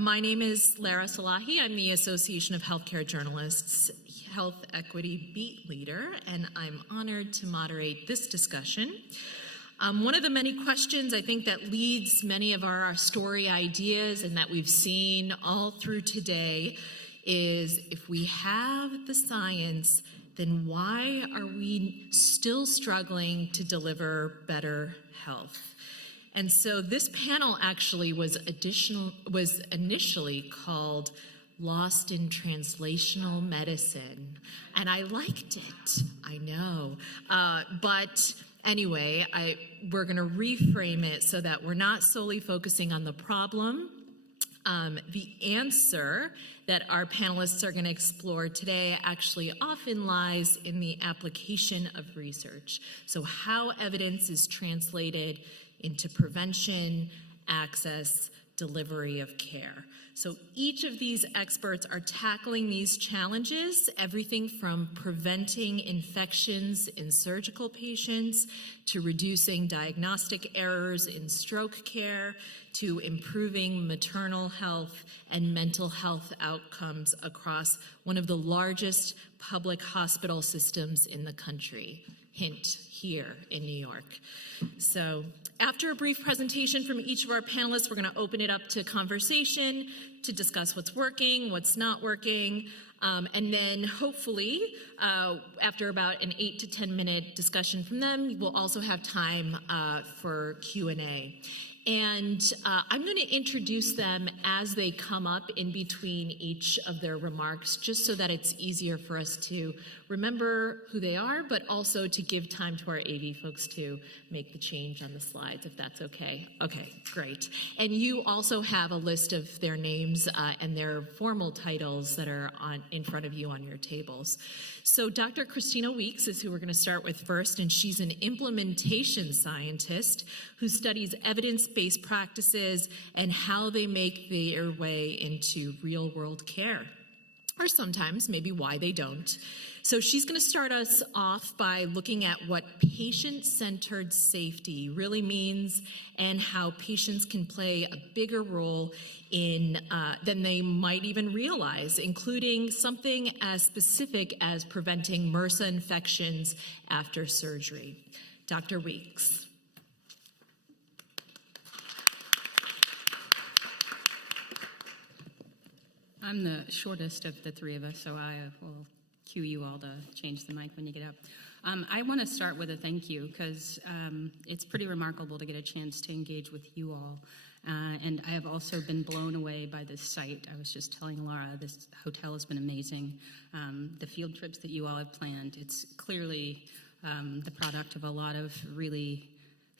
My name is Lara Salahi. I'm the Association of Healthcare Journalists Health Equity Beat Leader, and I'm honored to moderate this discussion. One of the many questions I think that leads many of our story ideas and that we've seen all through today is, if we have the science, then why are we still struggling to deliver better health? And so this panel actually was initially called Lost in Translational Medicine, and I liked it, I know. But anyway, we're gonna reframe it so that we're not solely focusing on the problem. The answer that our panelists are going to explore today actually often lies in the application of research. So how evidence is translated into prevention, access, delivery of care. So each of these experts are tackling these challenges, everything from preventing infections in surgical patients, to reducing diagnostic errors in stroke care, to improving maternal health and mental health outcomes across one of the largest public hospital systems in the country. Hint, here in New York. So after a brief presentation from each of our panelists, we're going to open it up to conversation to discuss what's working, what's not working, and then hopefully after about an 8 to 10 minute discussion from them, we'll also have time for Q&A. And I'm going to introduce them as they come up in between each of their remarks, just so that it's easier for us to remember who they are, but also to give time to our AV folks to make the change on the slides, if that's okay. Okay, great. And you also have a list of their names and their formal titles that are in front of you on your tables. So Dr. Kristina Weeks is who we're going to start with first, and she's an implementation scientist who studies evidence-based practices and how they make their way into real-world care, or sometimes maybe why they don't. So she's going to start us off by looking at what patient-centered safety really means and how patients can play a bigger role than they might even realize, including something as specific as preventing MRSA infections after surgery. Dr. Weeks. I'm the shortest of the three of us, so I will cue you all to change the mic when you get up. I want to start with a thank you, because it's pretty remarkable to get a chance to engage with you all. And I have also been blown away by this site. I was just telling Lara, this hotel has been amazing. The field trips that you all have planned, it's clearly the product of a lot of really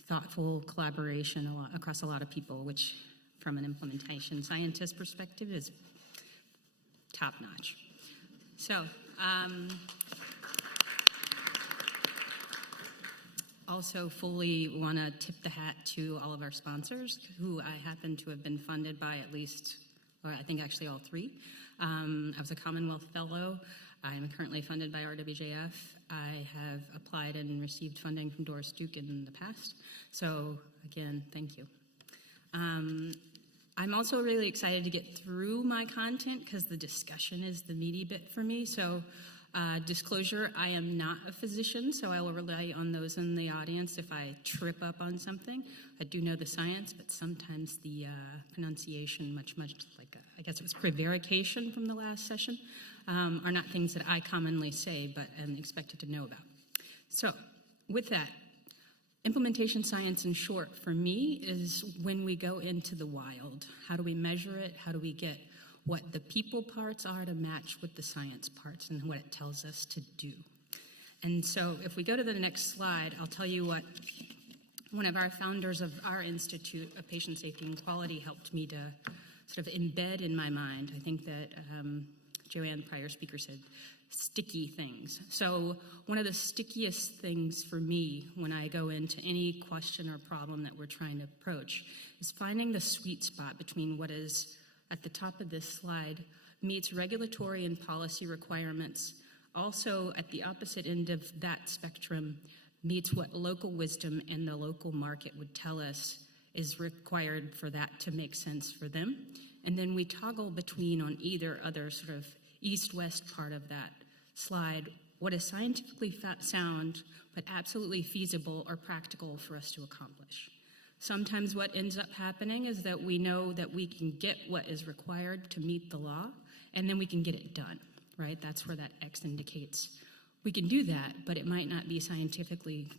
thoughtful collaboration across a lot of people, which from an implementation scientist perspective is top notch. So, also fully want to tip the hat to all of our sponsors, who I happen to have been funded by at least, or I think actually all three. I was a Commonwealth Fellow. I am currently funded by RWJF. I have applied and received funding from Doris Duke in the past. So again, thank you. I'm also really excited to get through my content because the discussion is the meaty bit for me. So disclosure, I am not a physician, so I will rely on those in the audience if I trip up on something. I do know the science, but sometimes the pronunciation, much like, I guess it was prevarication from the last session, are not things that I commonly say, but am expected to know about. So with that, implementation science, in short, for me, is when we go into the wild. How do we measure it? How do we get what the people parts are to match with the science parts and what it tells us to do? And so if we go to the next slide, I'll tell you what one of our founders of our Institute of Patient Safety and Quality helped me to sort of embed in my mind. I think that Joanne, prior speaker, said sticky things. So one of the stickiest things for me when I go into any question or problem that we're trying to approach is finding the sweet spot between what is at the top of this slide meets regulatory and policy requirements. Also, at the opposite end of that spectrum, meets what local wisdom and the local market would tell us is required for that to make sense for them. and then we toggle between on either other sort of east-west part of that slide what is scientifically sound but absolutely feasible or practical for us to accomplish. Sometimes what ends up happening is that we know that we can get what is required to meet the law, and then we can get it done, right? That's where that X indicates. We can do that, but it might not be scientifically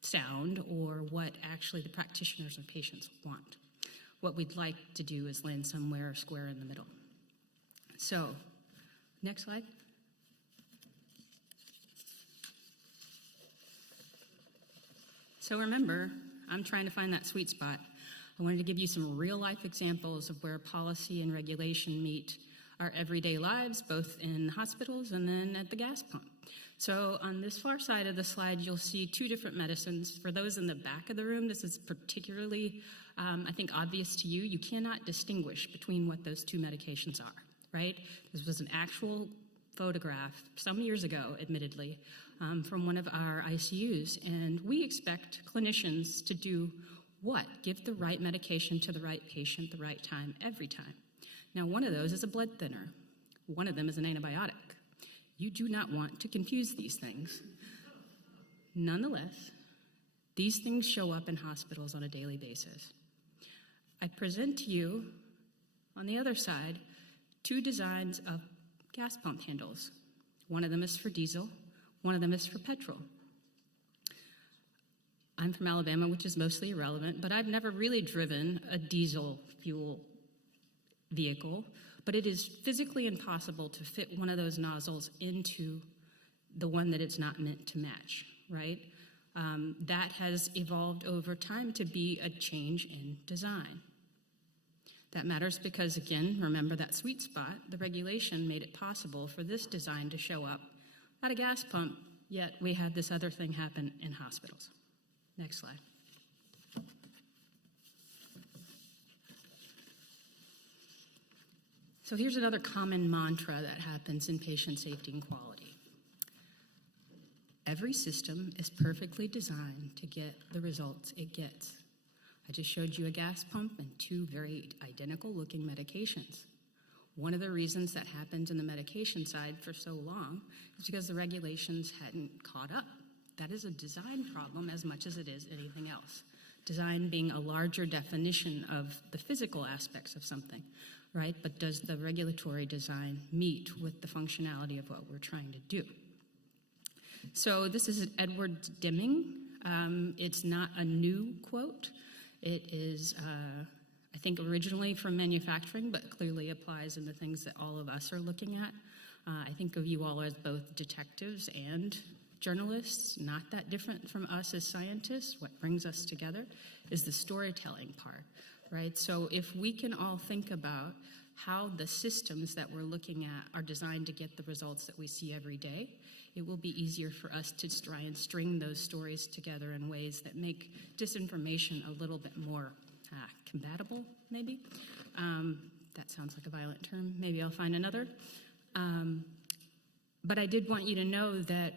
sound or what actually the practitioners or patients want. What we'd like to do is land somewhere square in the middle. So, next slide. So remember, I'm trying to find that sweet spot. I wanted to give you some real-life examples of where policy and regulation meet our everyday lives, both in hospitals and then at the gas pump. So on this far side of the slide, you'll see two different medicines. For those in the back of the room, this is particularly, I think, obvious to you. You cannot distinguish between what those two medications are, right? This was an actual photograph some years ago, admittedly, from one of our ICUs. And we expect clinicians to do what? Give the right medication to the right patient, the right time, every time. Now, one of those is a blood thinner. One of them is an antibiotic. You do not want to confuse these things. Nonetheless, these things show up in hospitals on a daily basis. I present to you, on the other side, two designs of gas pump handles. One of them is for diesel, one of them is for petrol. I'm from Alabama, which is mostly irrelevant, but I've never really driven a diesel fuel vehicle, but it is physically impossible to fit one of those nozzles into the one that it's not meant to match, right? That has evolved over time to be a change in design. That matters because, again, remember that sweet spot, the regulation made it possible for this design to show up at a gas pump, yet we had this other thing happen in hospitals. Next slide. So here's another common mantra that happens in patient safety and quality. Every system is perfectly designed to get the results it gets. I just showed you a gas pump and two very identical looking medications. One of the reasons that happened in the medication side for so long is because the regulations hadn't caught up. That is a design problem as much as it is anything else. Design being a larger definition of the physical aspects of something, right? But does the regulatory design meet with the functionality of what we're trying to do? So this is Edward Deming. It's not a new quote. It is, I think, originally from manufacturing, but clearly applies in the things that all of us are looking at. I think of you all as both detectives and journalists, not that different from us as scientists. What brings us together is the storytelling part, right? So if we can all think about how the systems that we're looking at are designed to get the results that we see every day, it will be easier for us to try and string those stories together in ways that make disinformation a little bit more compatible, maybe. That sounds like a violent term. Maybe I'll find another. But I did want you to know that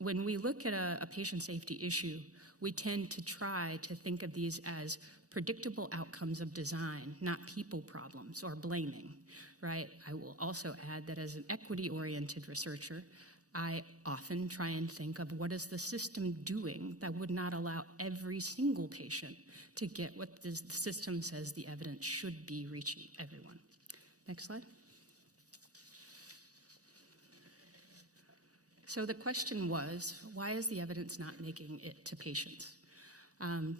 when we look at a patient safety issue, we tend to try to think of these as predictable outcomes of design, not people problems or blaming, right? I will also add that as an equity-oriented researcher, I often try and think of what is the system doing that would not allow every single patient to get what the system says the evidence should be reaching everyone. Next slide. So the question was, why is the evidence not making it to patients?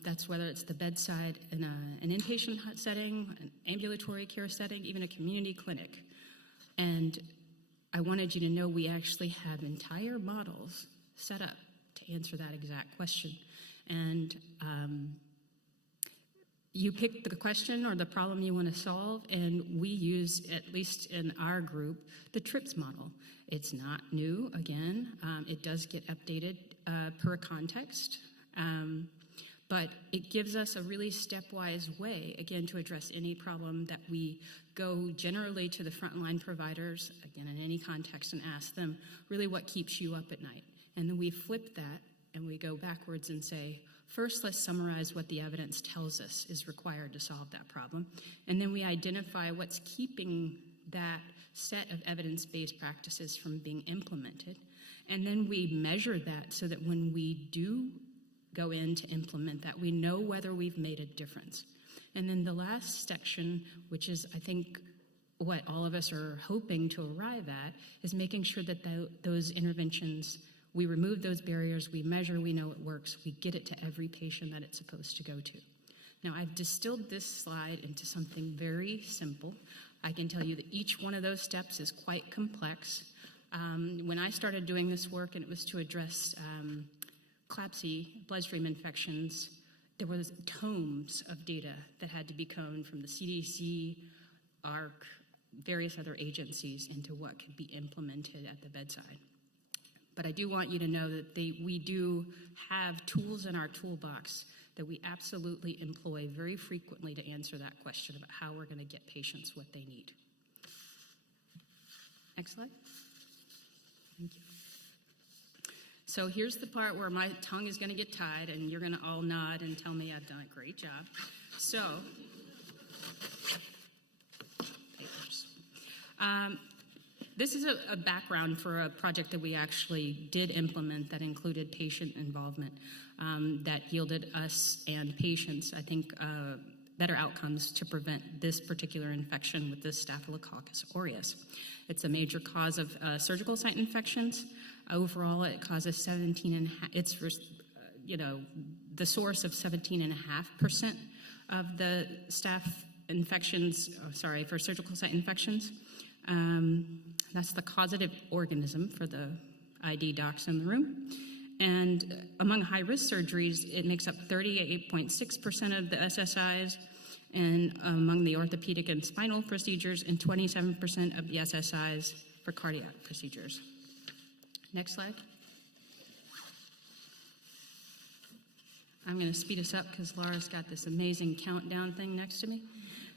That's whether it's the bedside in an inpatient setting, an ambulatory care setting, even a community clinic. And I wanted you to know we actually have entire models set up to answer that exact question. And you pick the question or the problem you want to solve, and we use, at least in our group, the TRIPS model. It's not new, again. It does get updated per context. But it gives us a really stepwise way, again, to address any problem that we go generally to the frontline providers, again, in any context, and ask them, really, what keeps you up at night? And then we flip that and we go backwards and say, first, let's summarize what the evidence tells us is required to solve that problem. And then we identify what's keeping that set of evidence-based practices from being implemented. And then we measure that so that when we do go in to implement that, we know whether we've made a difference. And then the last section, which is, I think, what all of us are hoping to arrive at, is making sure that those interventions, we remove those barriers, we measure, we know it works, we get it to every patient that it's supposed to go to. Now, I've distilled this slide into something very simple. I can tell you that each one of those steps is quite complex. When I started doing this work, and it was to address CLABSI, bloodstream infections, there was tomes of data that had to be combed from the CDC, AHRQ, various other agencies into what could be implemented at the bedside. But I do want you to know that we do have tools in our toolbox that we absolutely employ very frequently to answer that question about how we're going to get patients what they need. Next slide. Thank you. So here's the part where my tongue is going to get tied, and you're going to all nod and tell me I've done a great job. So, papers. This is a background for a project that we actually did implement that included patient involvement that yielded us and patients, I think, better outcomes to prevent this particular infection with this Staphylococcus aureus. It's a major cause of surgical site infections. Overall, it causes 17.5%. It's the source of 17.5% of the staph infections. For surgical site infections. That's the causative organism for the ID docs in the room. And among high-risk surgeries, it makes up 38.6% of the SSIs, and among the orthopedic and spinal procedures, and 27% of the SSIs for cardiac procedures. Next slide. I'm going to speed us up because Lara's got this amazing countdown thing next to me.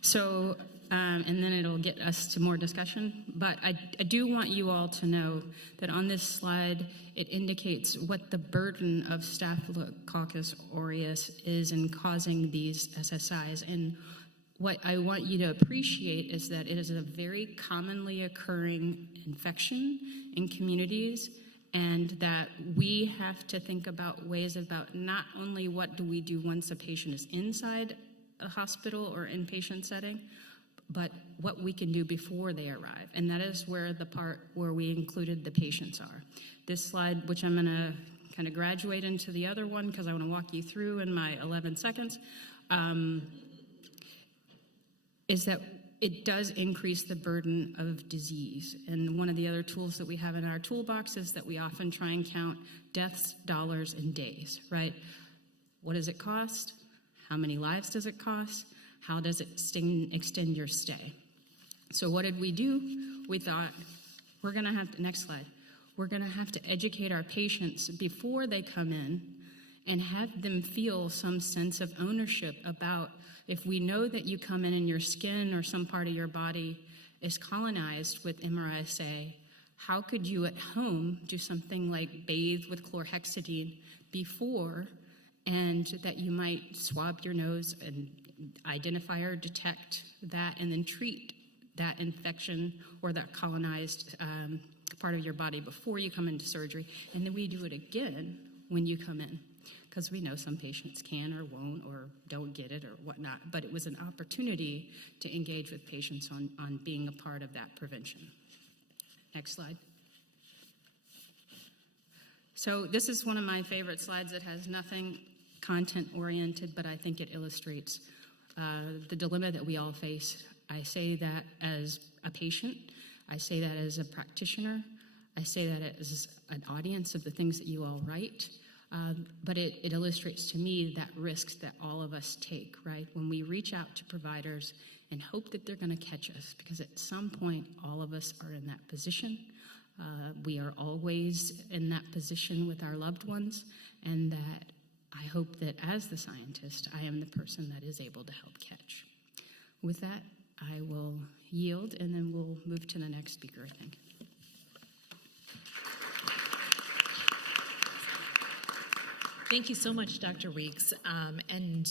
So, and then it'll get us to more discussion. But I do want you all to know that on this slide, it indicates what the burden of Staphylococcus aureus is in causing these SSIs. And what I want you to appreciate is that it is a very commonly occurring infection in communities, and that we have to think about ways about not only what do we do once a patient is inside a hospital or inpatient setting, but what we can do before they arrive. And that is where the part where we included the patients are. This slide, which I'm going to kind of graduate into the other one because I want to walk you through in my 11 seconds, is that it does increase the burden of disease. And one of the other tools that we have in our toolbox is that we often try and count deaths, dollars, and days, right? What does it cost? How many lives does it cost? How does it extend your stay? So what did we do? We thought, we're going to have to, next slide, we're going to have to educate our patients before they come in and have them feel some sense of ownership about, if we know that you come in and your skin or some part of your body is colonized with MRSA, how could you at home do something like bathe with chlorhexidine before, and that you might swab your nose and identify or detect that and then treat that infection or that colonized part of your body before you come into surgery. And then we do it again when you come in, because we know some patients can or won't or don't get it or whatnot. But it was an opportunity to engage with patients on being a part of that prevention. Next slide. So this is one of my favorite slides that has nothing content-oriented, but I think it illustrates the dilemma that we all face. I say that as a patient. I say that as a practitioner. I say that as an audience of the things that you all write. But it illustrates to me that risk that all of us take, right? When we reach out to providers and hope that they're going to catch us, because at some point all of us are in that position. We are always in that position with our loved ones, and that I hope that as the scientist, I am the person that is able to help catch. With that, I will yield, and then we'll move to the next speaker, I think. Thank you so much, Dr. Weeks. And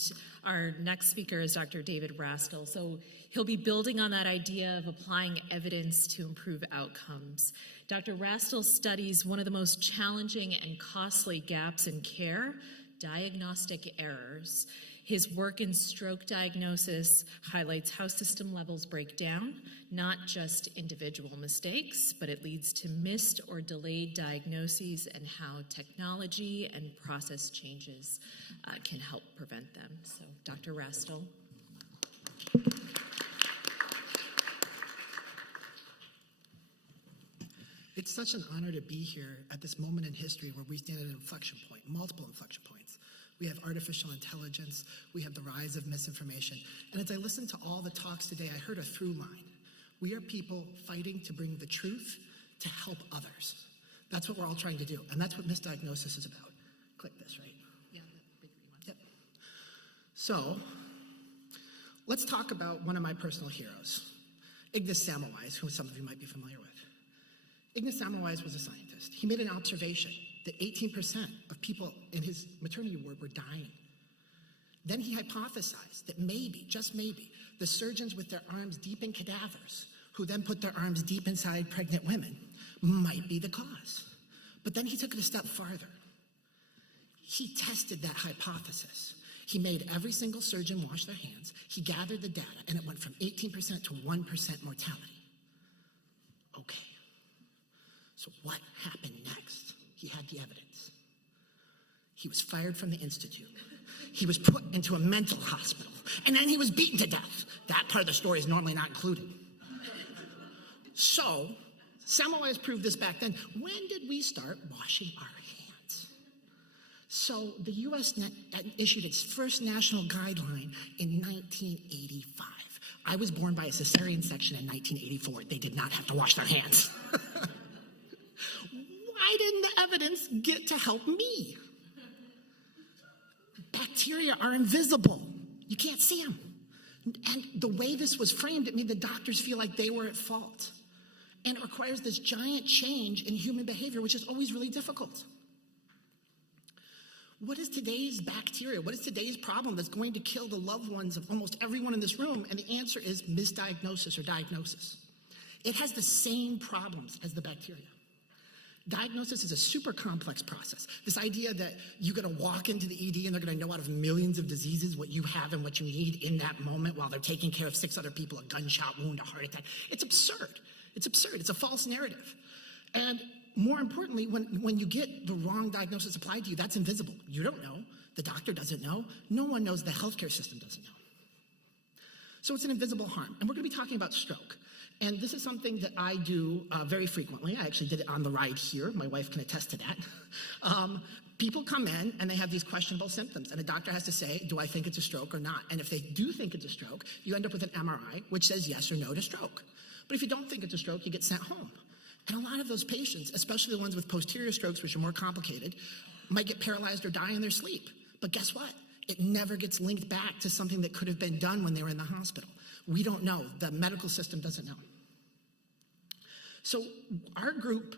our next speaker is Dr. David Raskell. So he'll be building on that idea of applying evidence to improve outcomes. Dr. Raskell studies one of the most challenging and costly gaps in care, diagnostic errors. His work in stroke diagnosis highlights how system levels break down, not just individual mistakes, but it leads to missed or delayed diagnoses and how technology and process changes can help prevent them. So, Dr. Raskell. It's such an honor to be here at this moment in history where we stand at an inflection point, multiple inflection points. We have artificial intelligence, we have the rise of misinformation. And as I listened to all the talks today, I heard a through line. We are people fighting to bring the truth to help others. That's what we're all trying to do, and that's what misdiagnosis is about. Click this, right? Yeah, the big green one. Yep. So, let's talk about one of my personal heroes, Ignaz Semmelweis, who some of you might be familiar with. Ignaz Semmelweis was a scientist. He made an observation that 18% of people in his maternity ward were dying. Then he hypothesized that maybe, just maybe, the surgeons with their arms deep in cadavers, who then put their arms deep inside pregnant women, might be the cause. But then he took it a step farther. He tested that hypothesis. He made every single surgeon wash their hands. He gathered the data, and it went from 18% to 1% mortality. Okay. So what happened next? He had the evidence. He was fired from the institute. He was put into a mental hospital, and then he was beaten to death. That part of the story is normally not included. So, Semmelweis proved this back then. When did we start washing our hands? So, the U.S. issued its first national guideline in 1985. I was born by a cesarean section in 1984. They did not have to wash their hands. Why didn't the evidence get to help me? Bacteria are invisible. You can't see them. And the way this was framed, it made the doctors feel like they were at fault. And it requires this giant change in human behavior, which is always really difficult. What is today's bacteria? What is today's problem that's going to kill the loved ones of almost everyone in this room? And the answer is misdiagnosis or diagnosis. It has the same problems as the bacteria. Diagnosis is a super complex process. This idea that you're going to walk into the ED and they're going to know out of millions of diseases what you have and what you need in that moment while they're taking care of 6 other people, a gunshot wound, a heart attack. It's absurd. It's absurd. It's a false narrative. And more importantly, when you get the wrong diagnosis applied to you, that's invisible. You don't know. The doctor doesn't know. No one knows. The healthcare system doesn't know. So it's an invisible harm. And we're going to be talking about stroke. And this is something that I do very frequently. I actually did it on the ride here. My wife can attest to that. People come in and they have these questionable symptoms, and a doctor has to say, do I think it's a stroke or not? And if they do think it's a stroke, you end up with an MRI, which says yes or no to stroke. But if you don't think it's a stroke, you get sent home. And a lot of those patients, especially the ones with posterior strokes, which are more complicated, might get paralyzed or die in their sleep. But guess what? It never gets linked back to something that could have been done when they were in the hospital. We don't know. The medical system doesn't know. So our group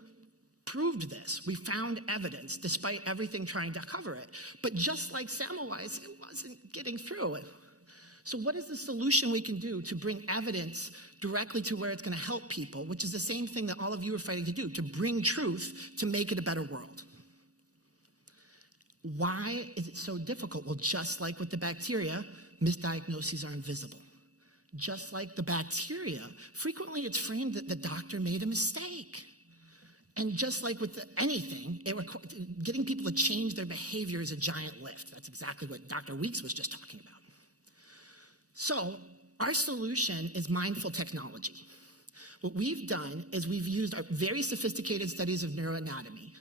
proved this. We found evidence despite everything trying to cover it. But just like Semmelweis, it wasn't getting through it. So what is the solution we can do to bring evidence directly to where it's going to help people, which is the same thing that all of you are fighting to do, to bring truth to make it a better world? Why is it so difficult? Well, just like with the bacteria, misdiagnoses are invisible. Just like the bacteria, frequently it's framed that the doctor made a mistake. And just like with anything, getting people to change their behavior is a giant lift. That's exactly what Dr. Weeks was just talking about. So our solution is mindful technology. What we've done is we've used our very sophisticated studies of neuroanatomy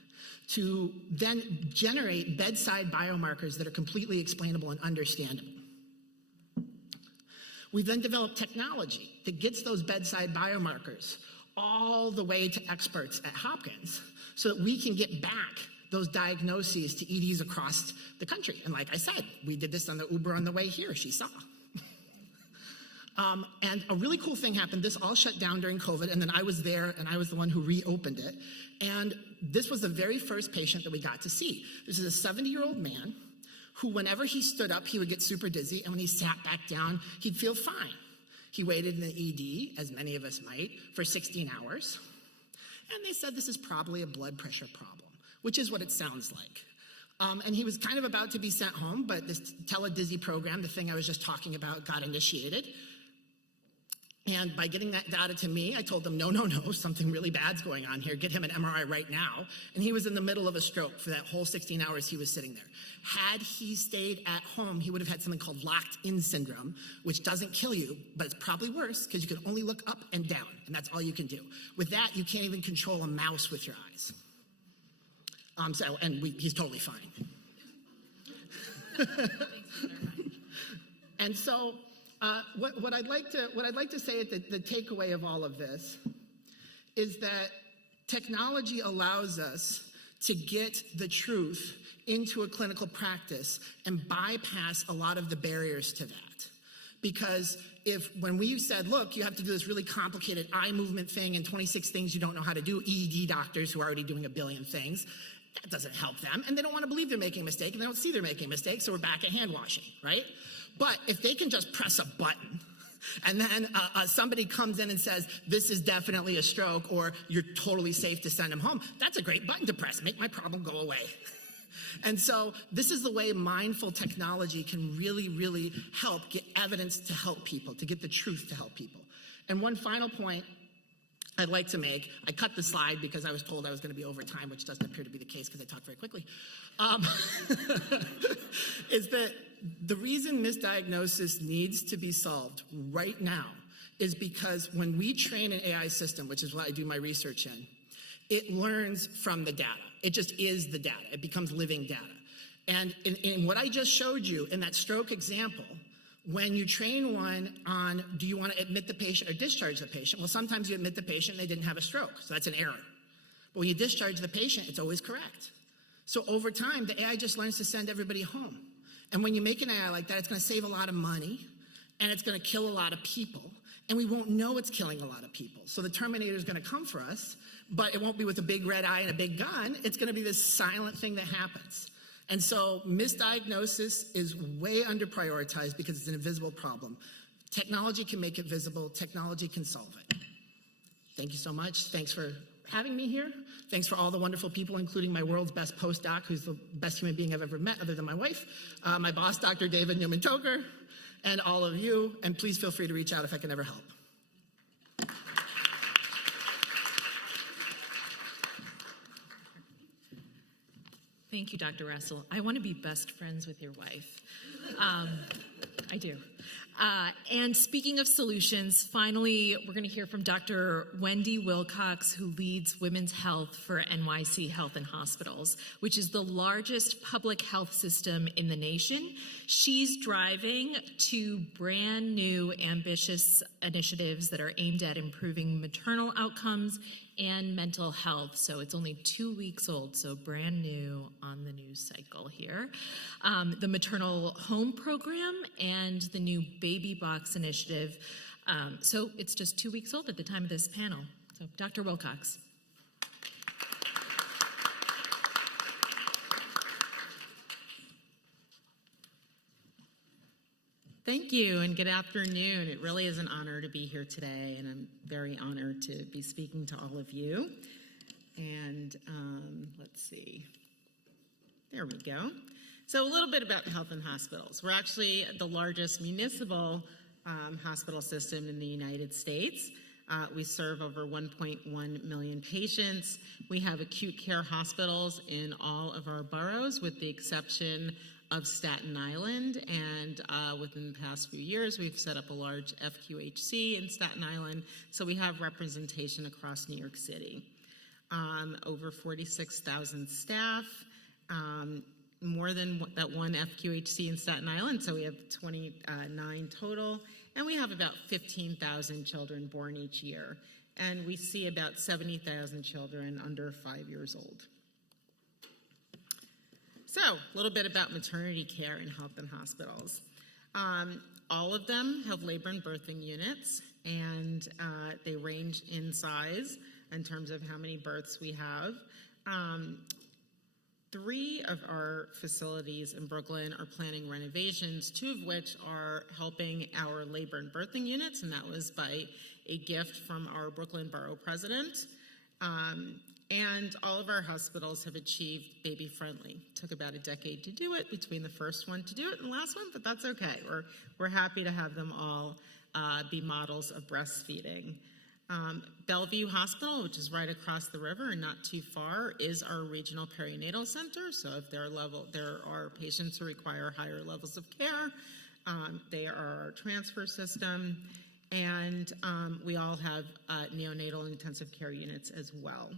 to then generate bedside biomarkers that are completely explainable and understandable. We then developed technology that gets those bedside biomarkers all the way to experts at Hopkins so that we can get back those diagnoses to EDs across the country. And like I said, we did this on the Uber on the way here, she saw. And a really cool thing happened. This all shut down during COVID, and then I was there, and I was the one who reopened it. And this was the very first patient that we got to see. This is a 70-year-old man who, whenever he stood up, he would get super dizzy, and when he sat back down, he'd feel fine. He waited in the ED, as many of us might, for 16 hours. And they said this is probably a blood pressure problem, which is what it sounds like. And he was kind of about to be sent home, but this tele-dizzy program, the thing I was just talking about, got initiated. And by getting that data to me, I told them, no, something really bad's going on here. Get him an MRI right now. And he was in the middle of a stroke for that whole 16 hours he was sitting there. Had he stayed at home, he would have had something called locked-in syndrome, which doesn't kill you, but it's probably worse because you can only look up and down, and that's all you can do. With that, you can't even control a mouse with your eyes. He's totally fine. And so, what I'd like to say at the takeaway of all of this is that technology allows us to get the truth into a clinical practice and bypass a lot of the barriers to that. Because when we said, look, you have to do this really complicated eye movement thing and 26 things you don't know how to do, ED doctors who are already doing a billion things, that doesn't help them. And they don't want to believe they're making a mistake, and they don't see they're making a mistake, so we're back at hand washing, right? But if they can just press a button, and then somebody comes in and says, this is definitely a stroke, or you're totally safe to send them home, that's a great button to press. Make my problem go away. And so this is the way mindful technology can really, really help get evidence to help people, to get the truth to help people. And one final point I'd like to make, I cut the slide because I was told I was going to be over time, which doesn't appear to be the case because I talk very quickly, is that the reason misdiagnosis needs to be solved right now is because when we train an AI system, which is what I do my research in, it learns from the data. It just is the data. It becomes living data. And in what I just showed you in that stroke example, when you train one on, do you want to admit the patient or discharge the patient? Well, sometimes you admit the patient and they didn't have a stroke, so that's an error. But when you discharge the patient, it's always correct. So over time, the AI just learns to send everybody home. And when you make an AI like that, it's going to save a lot of money, and it's going to kill a lot of people, and we won't know it's killing a lot of people. So the Terminator is going to come for us, but it won't be with a big red eye and a big gun. It's going to be this silent thing that happens. And so misdiagnosis is way under prioritized because it's an invisible problem. Technology can make it visible. Technology can solve it. Thank you so much. Thanks for having me here. Thanks for all the wonderful people, including my world's best postdoc, who's the best human being I've ever met other than my wife, my boss, Dr. David Newman-Toker, and all of you. And please feel free to reach out if I can ever help. Thank you, Dr. Russell. I want to be best friends with your wife. I do. And speaking of solutions, finally, we're going to hear from Dr. Wendy Wilcox, who leads women's health for NYC Health Hospitals, which is the largest public health system in the nation. She's driving 2 brand new ambitious initiatives that are aimed at improving maternal outcomes and mental health. So it's only 2 weeks old, so brand new on the news cycle here. The maternal home program and the new baby box initiative. So it's just 2 weeks old at the time of this panel. So Dr. Wilcox. Thank you and good afternoon. It really is an honor to be here today, and I'm very honored to be speaking to all of you. And let's see. There we go. So a little bit about health and hospitals. We're actually the largest municipal hospital system in the United States. We serve over 1.1 million patients. We have acute care hospitals in all of our boroughs, with the exception of Staten Island, and within the past few years, we've set up a large FQHC in Staten Island, so we have representation across New York City. Over 46,000 staff, more than that one FQHC in Staten Island, so we have 29 total, and we have about 15,000 children born each year, and we see about 70,000 children under 5 years old. So, a little bit about maternity care in health and hospitals. All of them have labor and birthing units, and they range in size in terms of how many births we have. 3 of our facilities in Brooklyn are planning renovations, 2 of which are helping our labor and birthing units, and that was by a gift from our Brooklyn Borough president. And all of our hospitals have achieved baby friendly. Took about a decade to do it, between the first one to do it and the last one, but that's okay. We're happy to have them all be models of breastfeeding. Bellevue Hospital, which is right across the river and not too far, is our regional perinatal center. So if there are patients who require higher levels of care, they are our transfer system. And we all have neonatal and intensive care units as well.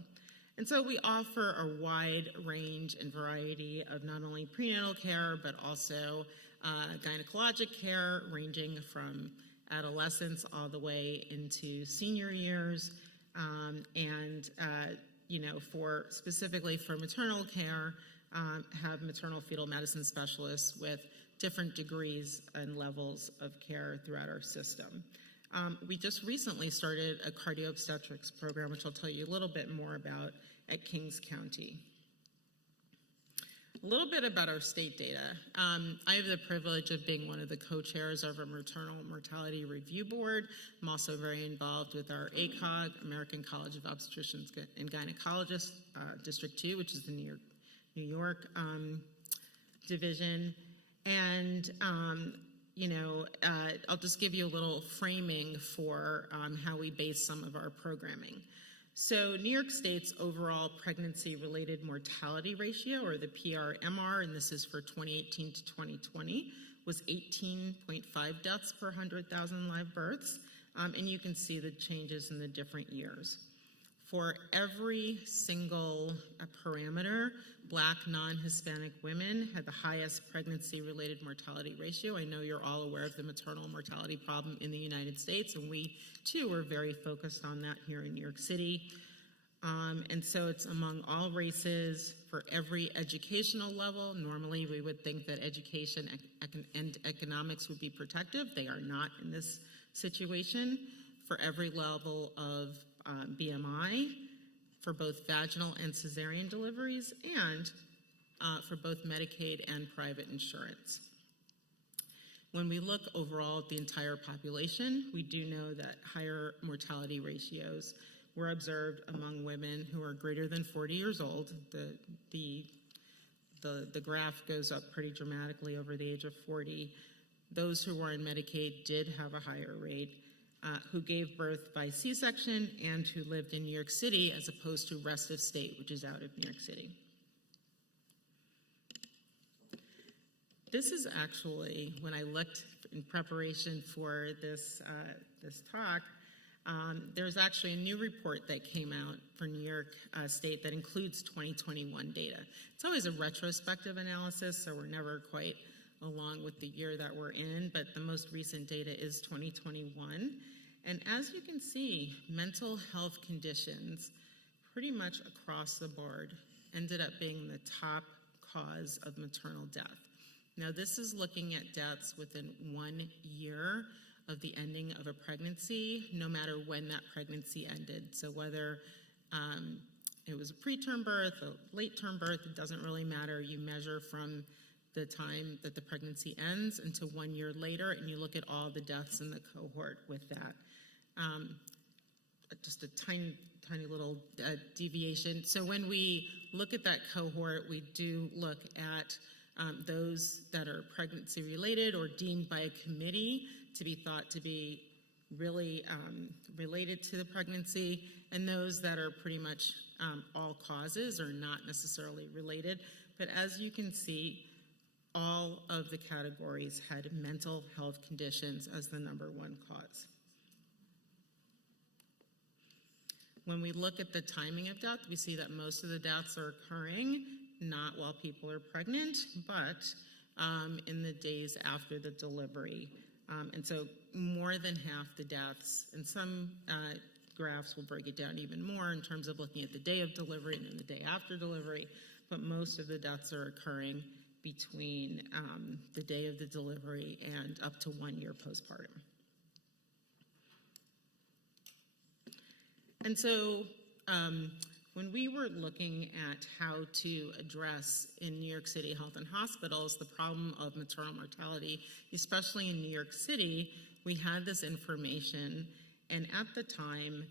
And so we offer a wide range and variety of not only prenatal care, but also gynecologic care, ranging from adolescence all the way into senior years. Specifically for maternal care, have maternal fetal medicine specialists with different degrees and levels of care throughout our system. We just recently started a cardio-obstetrics program, which I'll tell you a little bit more about, at Kings County. A little bit about our state data. I have the privilege of being one of the co-chairs of our Maternal Mortality Review Board. I'm also very involved with our AHCJ, American College of Obstetricians and Gynecologists, District 2, which is the New York division. And I'll just give you a little framing for how we base some of our programming. So New York State's overall pregnancy-related mortality ratio, or the PRMR, and this is for 2018 to 2020, was 18.5 deaths per 100,000 live births. And you can see the changes in the different years. For every single parameter, Black non-Hispanic women had the highest pregnancy-related mortality ratio. I know you're all aware of the maternal mortality problem in the United States, and we, too, are very focused on that here in New York City. And so it's among all races, for every educational level. Normally, we would think that education and economics would be protective. They are not in this situation. For every level of BMI, for both vaginal and cesarean deliveries, and for both Medicaid and private insurance. When we look overall at the entire population, we do know that higher mortality ratios were observed among women who are greater than 40 years old. The graph goes up pretty dramatically over the age of 40. Those who were in Medicaid did have a higher rate. Who gave birth by C-section and who lived in New York City as opposed to rest of state, which is out of New York City. This is actually, when I looked in preparation for this talk, there's actually a new report that came out for New York State that includes 2021 data. It's always a retrospective analysis, so we're never quite along with the year that we're in, but the most recent data is 2021. And as you can see, mental health conditions pretty much across the board ended up being the top cause of maternal death. Now, this is looking at deaths within 1 year of the ending of a pregnancy, no matter when that pregnancy ended. So whether it was a preterm birth, a late-term birth, it doesn't really matter. You measure from the time that the pregnancy ends until 1 year later, and you look at all the deaths in the cohort with that. Just a tiny little deviation. So when we look at that cohort, we do look at those that are pregnancy related or deemed by a committee to be thought to be really related to the pregnancy, and those that are pretty much all causes or not necessarily related. But as you can see, all of the categories had mental health conditions as the #1 cause. When we look at the timing of death, we see that most of the deaths are occurring not while people are pregnant, but in the days after the delivery. And so more than half the deaths, and some graphs will break it down even more in terms of looking at the day of delivery and then the day after delivery, but most of the deaths are occurring between the day of the delivery and up to 1 year postpartum. And so when we were looking at how to address in New York City Health and Hospitals the problem of maternal mortality, especially in New York City, we had this information, and at the time,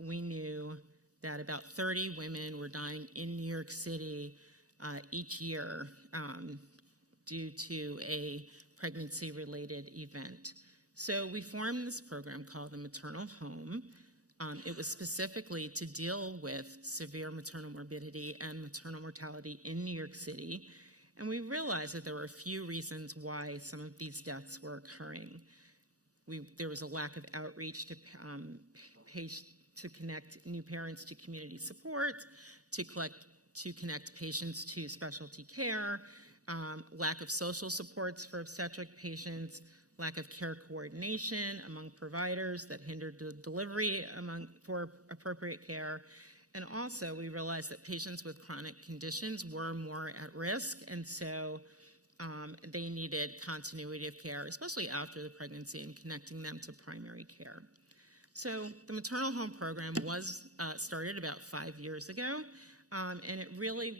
we knew that about 30 women were dying in New York City each year due to a pregnancy-related event. So we formed this program called the Maternal Home. It was specifically to deal with severe maternal morbidity and maternal mortality in New York City. And we realized that there were a few reasons why some of these deaths were occurring. There was a lack of outreach to connect new parents to community support, to connect patients to specialty care, lack of social supports for obstetric patients, lack of care coordination among providers that hindered the delivery for appropriate care. And also, we realized that patients with chronic conditions were more at risk, and so they needed continuity of care, especially after the pregnancy, and connecting them to primary care. So the Maternal Home Program was started about 5 years ago, and it really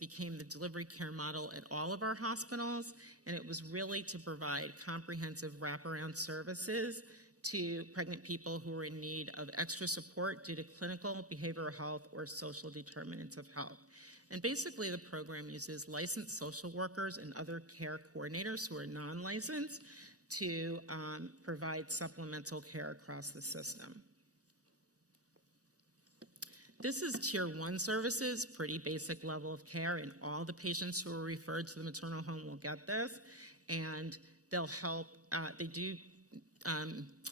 became the delivery care model at all of our hospitals, and it was really to provide comprehensive wraparound services to pregnant people who were in need of extra support due to clinical, behavioral health, or social determinants of health. And basically, the program uses licensed social workers and other care coordinators who are non-licensed to provide supplemental care across the system. This is Tier 1 services, pretty basic level of care, and all the patients who are referred to the maternal home will get this, and they'll help, they do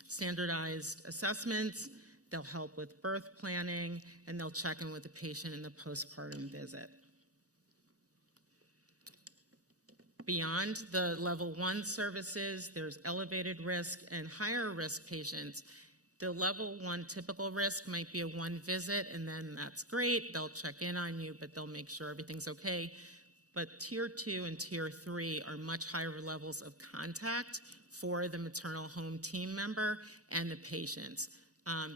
standardized assessments, they'll help with birth planning, and they'll check in with the patient in the postpartum visit. Beyond the level 1 services, there's elevated risk and higher risk patients. The level 1 typical risk might be a 1 visit, and then that's great. They'll check in on you, but they'll make sure everything's okay. But Tier 2 and Tier 3 are much higher levels of contact for the maternal home team member and the patients.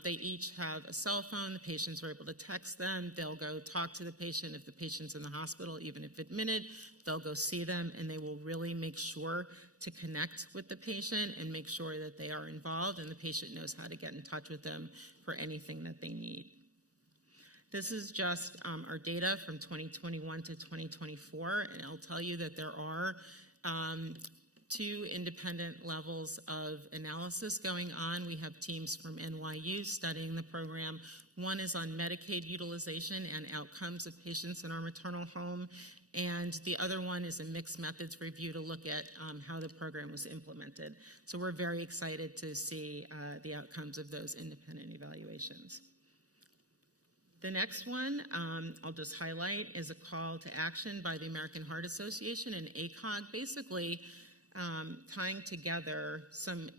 They each have a cell phone. The patients are able to text them. They'll go talk to the patient if the patient's in the hospital, even if admitted. They'll go see them, and they will really make sure to connect with the patient and make sure that they are involved and the patient knows how to get in touch with them for anything that they need. This is just our data from 2021 to 2024, and I'll tell you that there are 2 independent levels of analysis going on. We have teams from NYU studying the program. One is on Medicaid utilization and outcomes of patients in our maternal home, and the other one is a mixed methods review to look at how the program was implemented. So we're very excited to see the outcomes of those independent evaluations. The next one I'll just highlight is a call to action by the American Heart Association and AHCJ, basically tying together some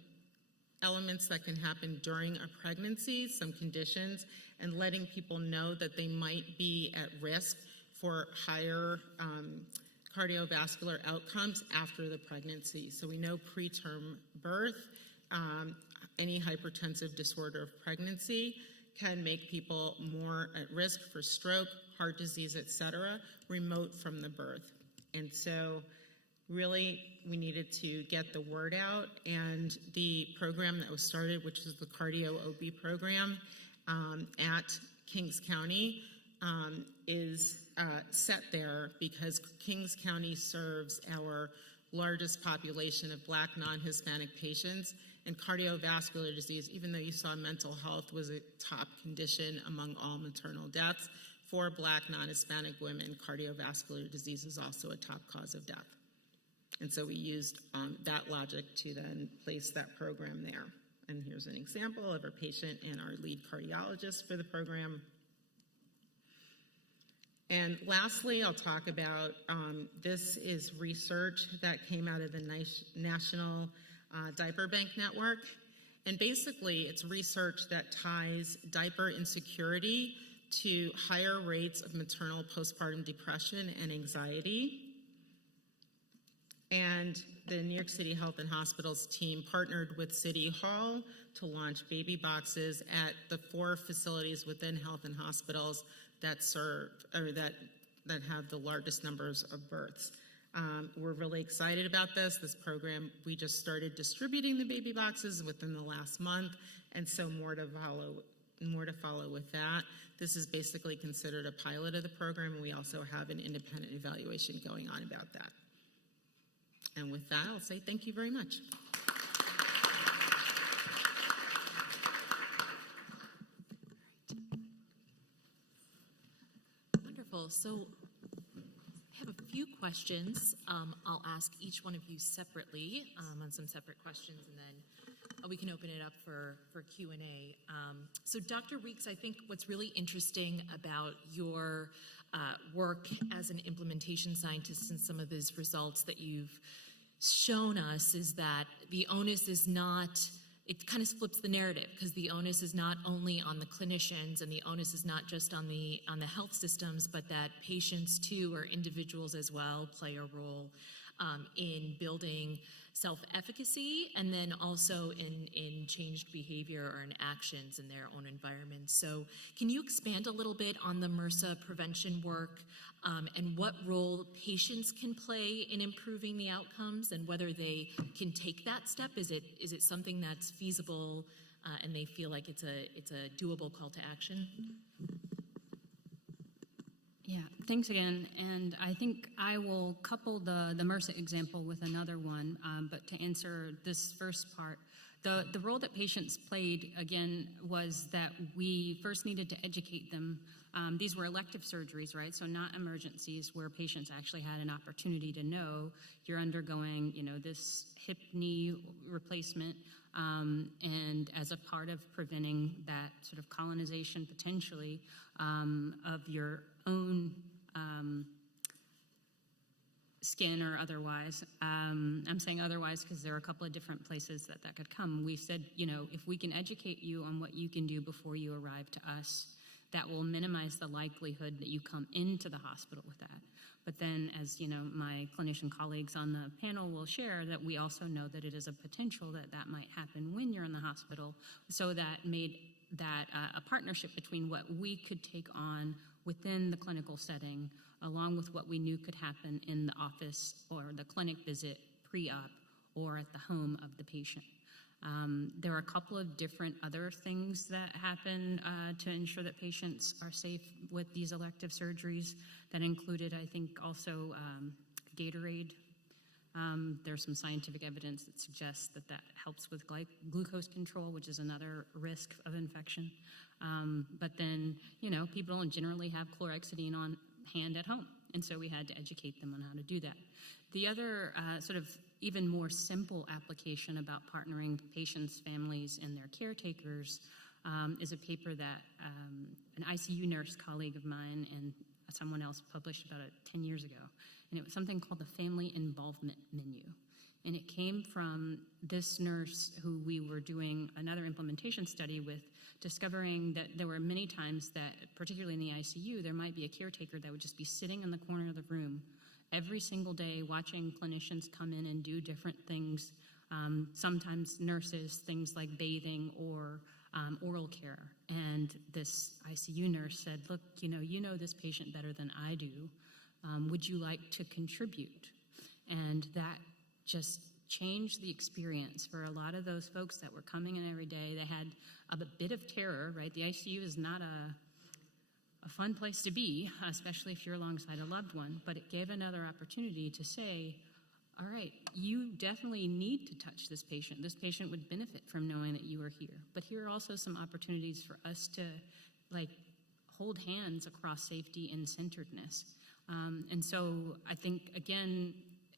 elements that can happen during a pregnancy, some conditions, and letting people know that they might be at risk for higher cardiovascular outcomes after the pregnancy. So we know preterm birth, any hypertensive disorder of pregnancy can make people more at risk for stroke, heart disease, etc., remote from the birth. And so really, we needed to get the word out, and the program that was started, which is the Cardio OB program at Kings County, is set there because Kings County serves our largest population of Black non-Hispanic patients, and cardiovascular disease, even though you saw mental health was a top condition among all maternal deaths, for Black non-Hispanic women, cardiovascular disease is also a top cause of death. And so we used that logic to then place that program there. And here's an example of our patient and our lead cardiologist for the program. And lastly, I'll talk about, this is research that came out of the National Diaper Bank Network. And basically, it's research that ties diaper insecurity to higher rates of maternal postpartum depression and anxiety. And the New York City Health and Hospitals team partnered with City Hall to launch baby boxes at the 4 facilities within Health and Hospitals that serve, or that have the largest numbers of births. We're really excited about this. This program, we just started distributing the baby boxes within the last month, and so more to follow with that. This is basically considered a pilot of the program, and we also have an independent evaluation going on about that. And with that, I'll say thank you very much. Wonderful. So I have a few questions. I'll ask each one of you separately on some separate questions, and then we can open it up for Q&A. So Dr. Weeks, I think what's really interesting about your work as an implementation scientist and some of these results that you've shown us is that the onus is not, it kind of flips the narrative, because the onus is not only on the clinicians and the onus is not just on the health systems, but that patients too, or individuals as well, play a role in building self-efficacy, and then also in changed behavior or in actions in their own environments. So can you expand a little bit on the MRSA prevention work and what role patients can play in improving the outcomes, and whether they can take that step? Is it something that's feasible and they feel like it's a doable call to action? Yeah, thanks again. And I think I will couple the MRSA example with another one. But to answer this first part, the role that patients played, again, was that we first needed to educate them. These were elective surgeries, right? So not emergencies, where patients actually had an opportunity to know you're undergoing, this hip knee replacement. And as a part of preventing that sort of colonization potentially of your own skin or otherwise. I'm saying otherwise because there are a couple of different places that could come. We said, if we can educate you on what you can do before you arrive to us, that will minimize the likelihood that you come into the hospital with that. But then, as my clinician colleagues on the panel will share, that we also know that it is a potential that might happen when you're in the hospital. So that made that a partnership between what we could take on within the clinical setting, along with what we knew could happen in the office or the clinic visit pre-op or at the home of the patient. There are a couple of different other things that happen to ensure that patients are safe with these elective surgeries. That included, I think, also Gatorade. There's some scientific evidence that suggests that helps with glucose control, which is another risk of infection. But then, people don't generally have chlorhexidine on hand at home, and so we had to educate them on how to do that. The other sort of even more simple application about partnering patients, families, and their caretakers is a paper that an ICU nurse colleague of mine and someone else published about 10 years ago. And it was something called the Family Involvement Menu. And it came from this nurse who we were doing another implementation study with, discovering that there were many times that, particularly in the ICU, there might be a caretaker that would just be sitting in the corner of the room every single day watching clinicians come in and do different things, sometimes nurses, things like bathing or oral care. And this ICU nurse said, look, you know this patient better than I do. Would you like to contribute? And that just changed the experience for a lot of those folks that were coming in every day. They had a bit of terror, right? The ICU is not a fun place to be, especially if you're alongside a loved one, but it gave another opportunity to say, all right, you definitely need to touch this patient. This patient would benefit from knowing that you are here. But here are also some opportunities for us to hold hands across safety and centeredness. And so I think, again,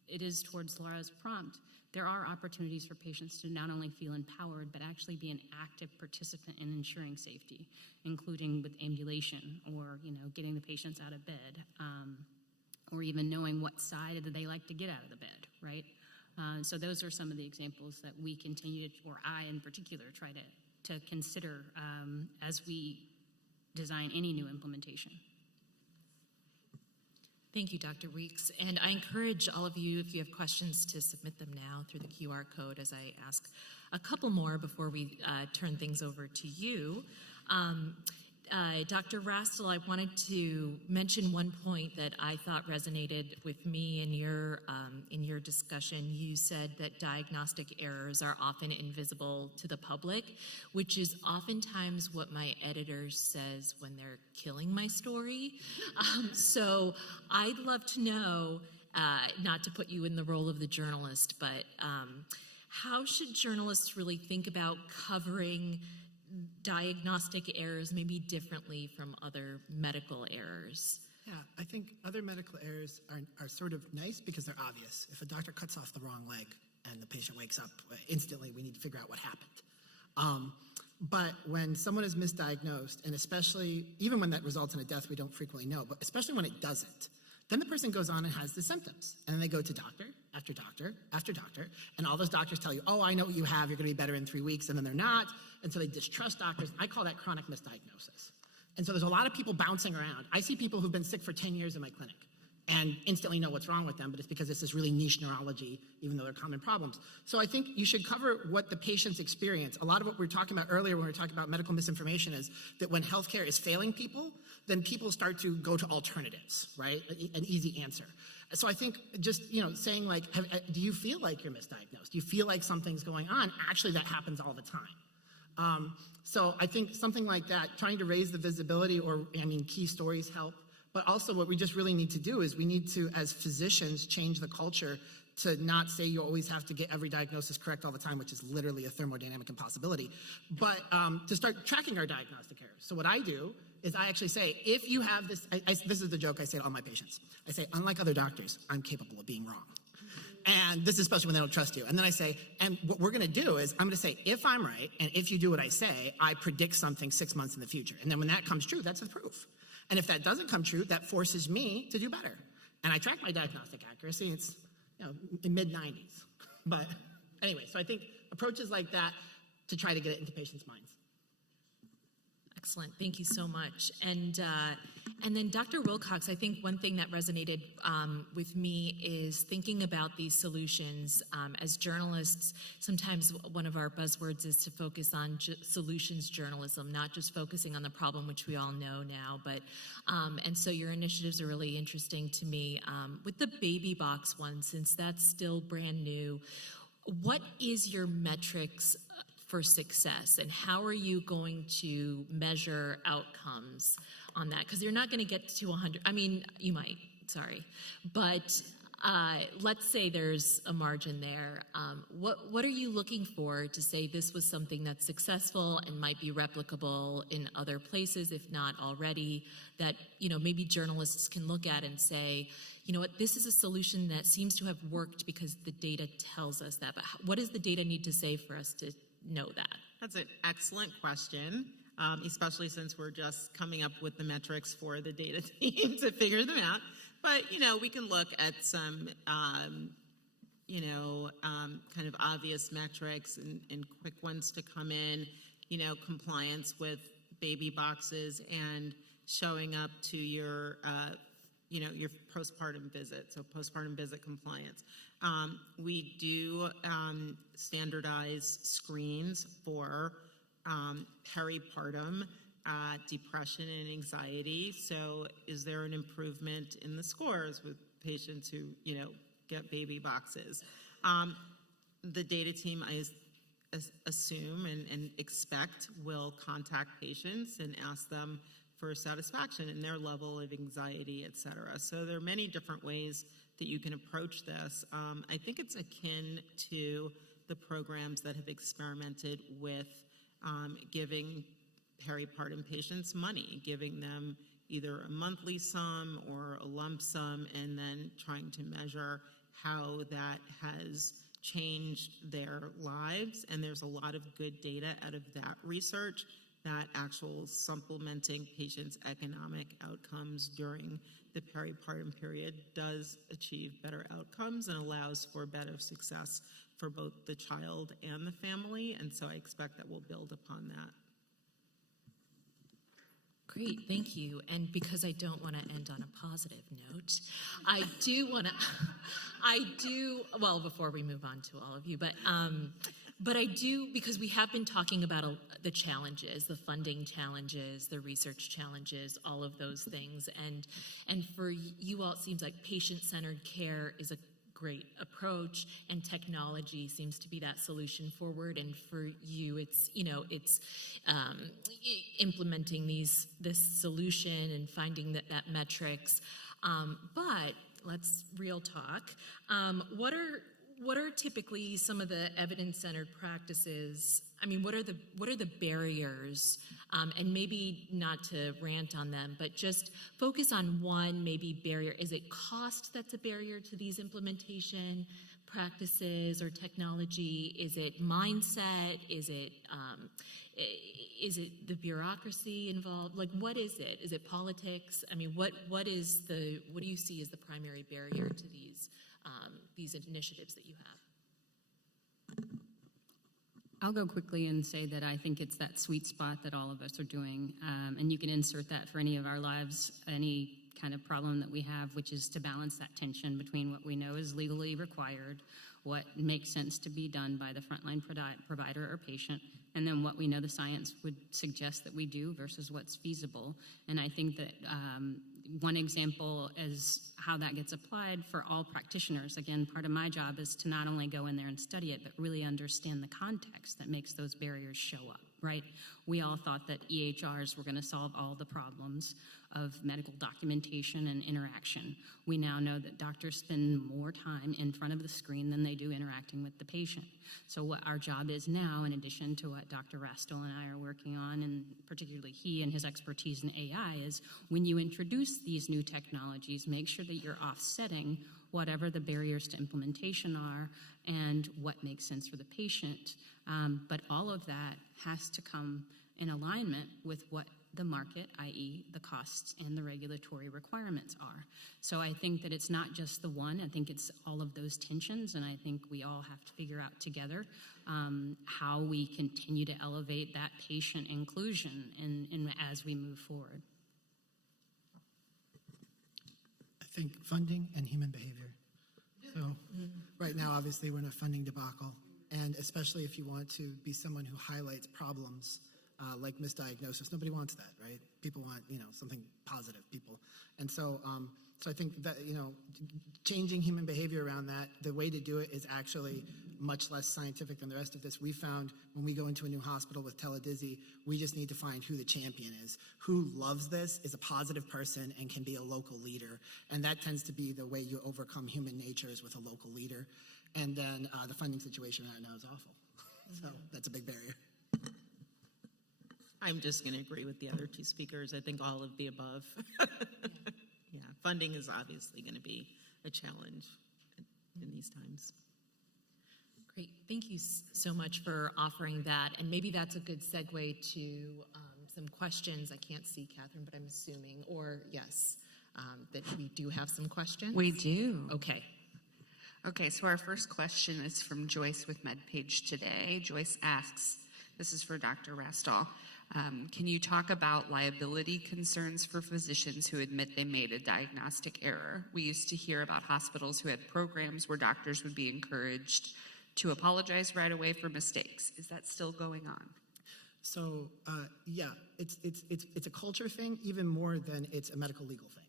it is towards Lara's prompt. There are opportunities for patients to not only feel empowered, but actually be an active participant in ensuring safety, including with ambulation or, getting the patients out of bed, or even knowing what side they like to get out of the bed, right? So those are some of the examples that we continue to, or I in particular, try to consider as we design any new implementation. Thank you, Dr. Weeks. And I encourage all of you, if you have questions, to submit them now through the QR code as I ask a couple more before we turn things over to you. Dr. Rastel, I wanted to mention one point that I thought resonated with me in your discussion. You said that diagnostic errors are often invisible to the public, which is oftentimes what my editor says when they're killing my story. So I'd love to know, not to put you in the role of the journalist, but how should journalists really think about covering diagnostic errors maybe differently from other medical errors? Yeah, I think other medical errors are sort of nice because they're obvious. If a doctor cuts off the wrong leg and the patient wakes up, instantly we need to figure out what happened. But when someone is misdiagnosed, and especially, even when that results in a death we don't frequently know, but especially when it doesn't, then the person goes on and has the symptoms. And then they go to doctor after doctor after doctor, and all those doctors tell you, oh, I know what you have, you're gonna be better in 3 weeks, and then they're not. And so they distrust doctors. I call that chronic misdiagnosis. And so there's a lot of people bouncing around. I see people who've been sick for 10 years in my clinic and instantly know what's wrong with them, but it's because it's this really niche neurology, even though they're common problems. So I think you should cover what the patients experience. A lot of what we were talking about earlier when we were talking about medical misinformation is that when healthcare is failing people, then people start to go to alternatives, right? An easy answer. So I think just, saying like, do you feel like you're misdiagnosed? Do you feel like something's going on? Actually, that happens all the time. So I think something like that, trying to raise the visibility key stories help. But also what we just really need to do is we need to, as physicians, change the culture to not say you always have to get every diagnosis correct all the time, which is literally a thermodynamic impossibility, but to start tracking our diagnostic errors. So what I do is I actually say, if you have this, this is the joke I say to all my patients. I say, unlike other doctors, I'm capable of being wrong. And this is especially when they don't trust you. And then I say, and what we're going to do is I'm going to say, if I'm right, and if you do what I say, I predict something 6 months in the future. And then when that comes true, that's the proof. And if that doesn't come true, that forces me to do better. And I track my diagnostic accuracy. It's in mid-90s. But anyway, so I think approaches like that to try to get it into patients' minds. Excellent. Thank you so much. And then Dr. Wilcox, I think one thing that resonated with me is thinking about these solutions. As journalists, sometimes one of our buzzwords is to focus on solutions journalism, not just focusing on the problem, which we all know now. But and so your initiatives are really interesting to me. With the baby box one, since that's still brand new, what is your metrics for success, and how are you going to measure outcomes on that? Because you're not going to get to 100. I mean, you might, sorry. But let's say there's a margin there. What are you looking for to say this was something that's successful and might be replicable in other places, if not already, that maybe journalists can look at and say, you know what, this is a solution that seems to have worked because the data tells us that. But what does the data need to say for us to know that? That's an excellent question, especially since we're just coming up with the metrics for the data team to figure them out. But, we can look at some, kind of obvious metrics and quick ones to come in, compliance with baby boxes and showing up to your your postpartum visit, so postpartum visit compliance. We do standardize screens for peripartum depression and anxiety. So is there an improvement in the scores with patients who, get baby boxes? The data team, I assume and expect, will contact patients and ask them for satisfaction in their level of anxiety, et cetera. So there are many different ways that you can approach this. I think it's akin to the programs that have experimented with giving peripartum patients money, giving them either a monthly sum or a lump sum, and then trying to measure how that has changed their lives. And there's a lot of good data out of that research that actual supplementing patients' economic outcomes during the peripartum period does achieve better outcomes and allows for better success for both the child and the family. And so I expect that we'll build upon that. Great, thank you. And because I don't want to end on a positive note, I do want to, well, before we move on to all of you, but I do, because we have been talking about the challenges, the funding challenges, the research challenges, all of those things. And for you all, it seems like patient-centered care is a great approach, and technology seems to be that solution forward. And for you, it's implementing this solution and finding that metrics. But let's real talk. What are typically some of the evidence-centered practices? I mean, what are the barriers? And maybe not to rant on them, but just focus on one maybe barrier. Is it cost that's a barrier to these implementation practices or technology? Is it mindset? Is it the bureaucracy involved? Like, what is it? Is it politics? I mean, what do you see as the primary barrier to these initiatives that you have? I'll go quickly and say that I think it's that sweet spot that all of us are doing, and you can insert that for any of our lives, any kind of problem that we have, which is to balance that tension between what we know is legally required, what makes sense to be done by the frontline provider or patient, and then what we know the science would suggest that we do versus what's feasible. And I think that one example is how that gets applied for all practitioners. Again, part of my job is to not only go in there and study it, but really understand the context that makes those barriers show up, right? We all thought that EHRs were going to solve all the problems of medical documentation and interaction. We now know that doctors spend more time in front of the screen than they do interacting with the patient. So what our job is now, in addition to what Dr. Rastall and I are working on, and particularly he and his expertise in AI, is when you introduce these new technologies, make sure that you're offsetting whatever the barriers to implementation are and what makes sense for the patient. But all of that has to come in alignment with what the market, i.e. the costs and the regulatory requirements are. So I think that it's not just the one, I think it's all of those tensions, and I think we all have to figure out together how we continue to elevate that patient inclusion as we move forward. I think funding and human behavior. So right now, obviously, we're in a funding debacle, and especially if you want to be someone who highlights problems like misdiagnosis, nobody wants that, right? People want, something positive, and so I think that, changing human behavior around that, the way to do it is actually much less scientific than the rest of this. We found when we go into a new hospital with teledizzy, we just need to find who the champion is, who loves this, is a positive person, and can be a local leader. And that tends to be the way you overcome human nature, is with a local leader. And then the funding situation right now is awful. So that's a big barrier. I'm just going to agree with the other two speakers. I think all of the above. Yeah, funding is obviously going to be a challenge in these times. Great, thank you so much for offering that. And maybe that's a good segue to some questions. I can't see Catherine, but I'm assuming, or yes, that we do have some questions. We do. Okay. Okay, so our first question is from Joyce with MedPage Today. Joyce asks, this is for Dr. Rastall, can you talk about liability concerns for physicians who admit they made a diagnostic error? We used to hear about hospitals who had programs where doctors would be encouraged to apologize right away for mistakes. Is that still going on? So yeah, it's a culture thing even more than it's a medical legal thing.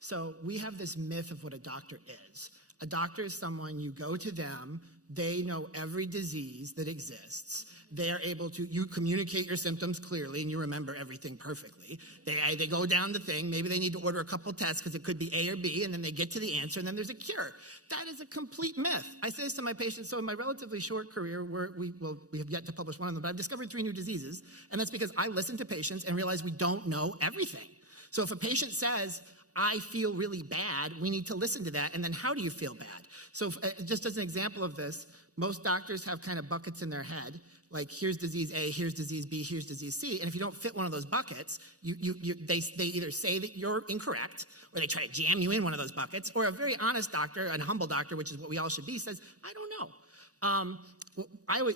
So we have this myth of what a doctor is. A doctor is someone, you go to them, they know every disease that exists. They are able to, you communicate your symptoms clearly and you remember everything perfectly. They go down the thing, maybe they need to order a couple tests because it could be A or B, and then they get to the answer and then there's a cure. That is a complete myth. I say this to my patients, so in my relatively short career, we have yet to publish one of them, but I've discovered 3 new diseases, and that's because I listen to patients and realize we don't know everything. So if a patient says, I feel really bad, we need to listen to that, and then how do you feel bad? So just as an example of this, most doctors have kind of buckets in their head, like here's disease A, here's disease B, here's disease C, and if you don't fit one of those buckets, they either say that you're incorrect, or they try to jam you in one of those buckets, or a very honest doctor, and a humble doctor, which is what we all should be, says, I don't know. Well,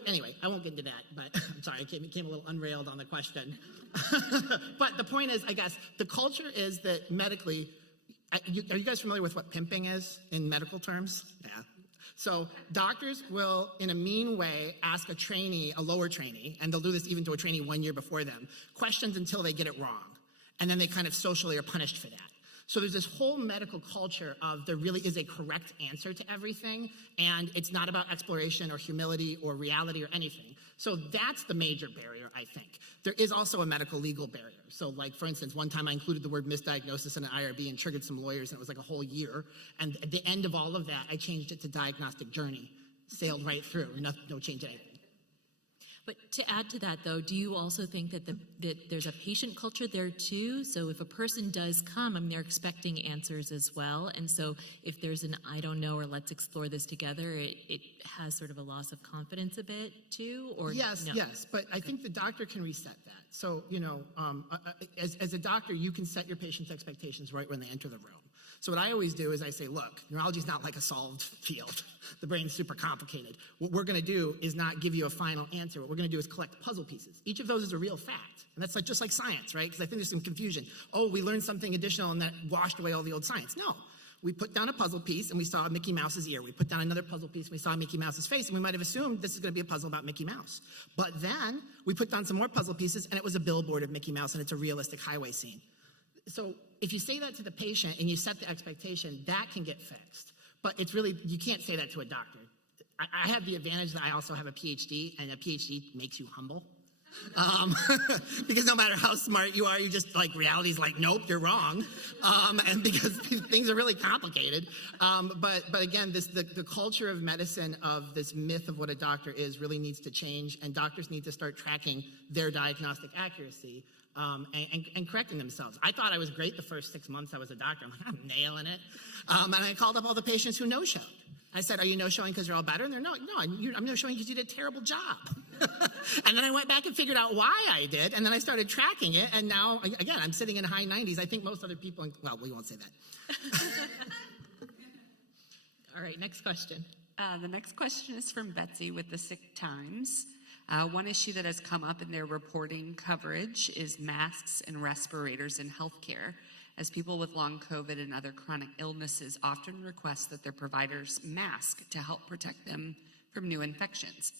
anyway, I won't get into that, but I'm sorry, I came a little unrailed on the question. But the point is, I guess, the culture is that medically, are you guys familiar with what pimping is in medical terms? Yeah. So doctors will, in a mean way, ask a lower trainee, and they'll do this even to a trainee 1 year before them, questions until they get it wrong. And then they kind of socially are punished for that. So there's this whole medical culture of there really is a correct answer to everything, and it's not about exploration or humility or reality or anything. So that's the major barrier, I think. There is also a medical legal barrier. So like, for instance, one time I included the word misdiagnosis in an IRB and triggered some lawyers, and it was like a whole year. And at the end of all of that, I changed it to diagnostic journey. Sailed right through, no change anything. But to add to that, though, do you also think that that there's a patient culture there, too? So if a person does come, I mean, they're expecting answers as well. And so if there's an I don't know or let's explore this together, it has sort of a loss of confidence a bit, too? Or yes, no? yes. But I think the doctor can reset that. So, as a doctor, you can set your patient's expectations right when they enter the room. So what I always do is I say, look, neurology is not like a solved field. The brain's super complicated. What we're going to do is not give you a final answer. What we're going to do is collect puzzle pieces. Each of those is a real fact. And that's just like science, right? Because I think there's some confusion. Oh, we learned something additional and that washed away all the old science. No. We put down a puzzle piece and we saw Mickey Mouse's ear. We put down another puzzle piece and we saw Mickey Mouse's face, and we might have assumed this is going to be a puzzle about Mickey Mouse. But then we put down some more puzzle pieces and it was a billboard of Mickey Mouse, and it's a realistic highway scene. So if you say that to the patient and you set the expectation, that can get fixed. But it's really, you can't say that to a doctor. I have the advantage that I also have a PhD, and a PhD makes you humble. Because no matter how smart you are, you just like, reality's like, nope, you're wrong. And because things are really complicated. But again, the culture of medicine, of this myth of what a doctor is, really needs to change, and doctors need to start tracking their diagnostic accuracy. And correcting themselves. I thought I was great the first 6 months I was a doctor. I'm like, I'm nailing it. And I called up all the patients who no-showed. I said, are you no-showing because you're all better? And they're, no, I'm no-showing because you did a terrible job. And then I went back and figured out why I did, and then I started tracking it, and now, again, I'm sitting in high 90s. I think most other people, well, we won't say that. All right, next question. The next question is from Betsy with the Sick Times. One issue that has come up in their reporting coverage is masks and respirators in healthcare, as people with long COVID and other chronic illnesses often request that their providers mask to help protect them from new infections.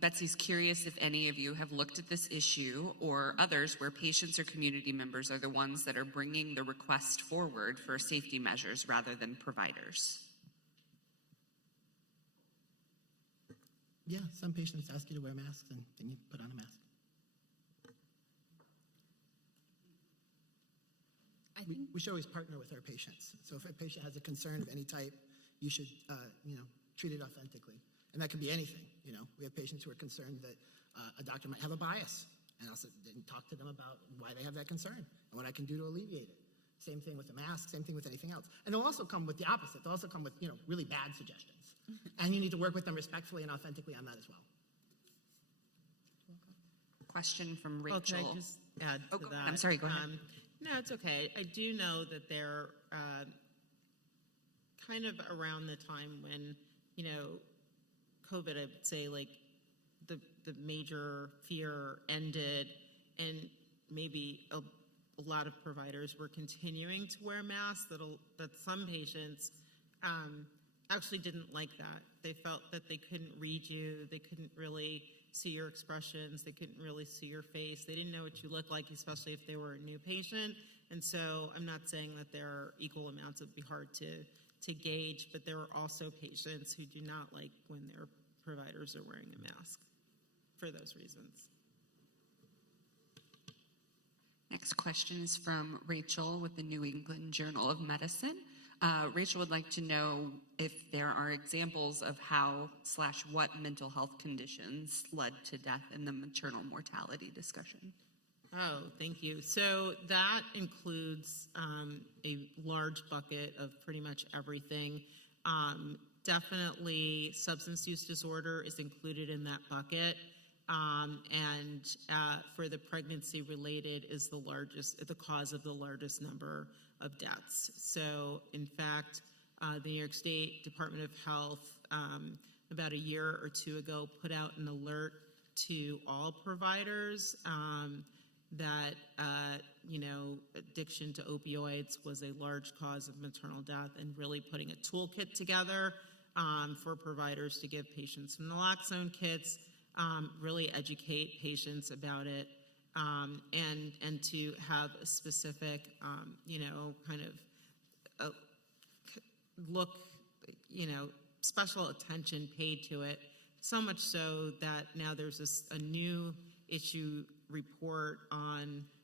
Betsy's curious if any of you have looked at this issue or others where patients or community members are the ones that are bringing the request forward for safety measures rather than providers. Yeah, some patients ask you to wear masks, and then you put on a mask. We should always partner with our patients. So if a patient has a concern of any type, you should, treat it authentically. And that could be anything. We have patients who are concerned that a doctor might have a bias, and I'll talk to them about why they have that concern and what I can do to alleviate it. Same thing with the mask, same thing with anything else. And they'll also come with the opposite. They'll also come with, really bad suggestions. And you need to work with them respectfully and authentically on that as well. Question from Rachel. Oh, can I just add to that? I'm sorry, go ahead. No, it's okay. I do know that they're kind of around the time when, COVID, I would say, like, the major fear ended, and maybe a lot of providers were continuing to wear masks, that some patients actually didn't like that. They felt that they couldn't read you, they couldn't really see your expressions, they couldn't really see your face, they didn't know what you looked like, especially if they were a new patient. And so I'm not saying that there are equal amounts. It would be hard to gauge, but there are also patients who do not like when their providers are wearing a mask for those reasons. Next question is from Rachel with the New England Journal of Medicine. Rachel would like to know if there are examples of how/what mental health conditions led to death in the maternal mortality discussion. Oh, thank you. So that includes a large bucket of pretty much everything. Definitely substance use disorder is included in that bucket. And for the pregnancy related is the cause of the largest number of deaths. So in fact, the New York State Department of Health about a year or two ago, put out an alert to all providers that, addiction to opioids was a large cause of maternal death, and really putting a toolkit together for providers to give patients naloxone kits, really educate patients about it, and to have a specific, look, special attention paid to it, so much so that now there's a new issue report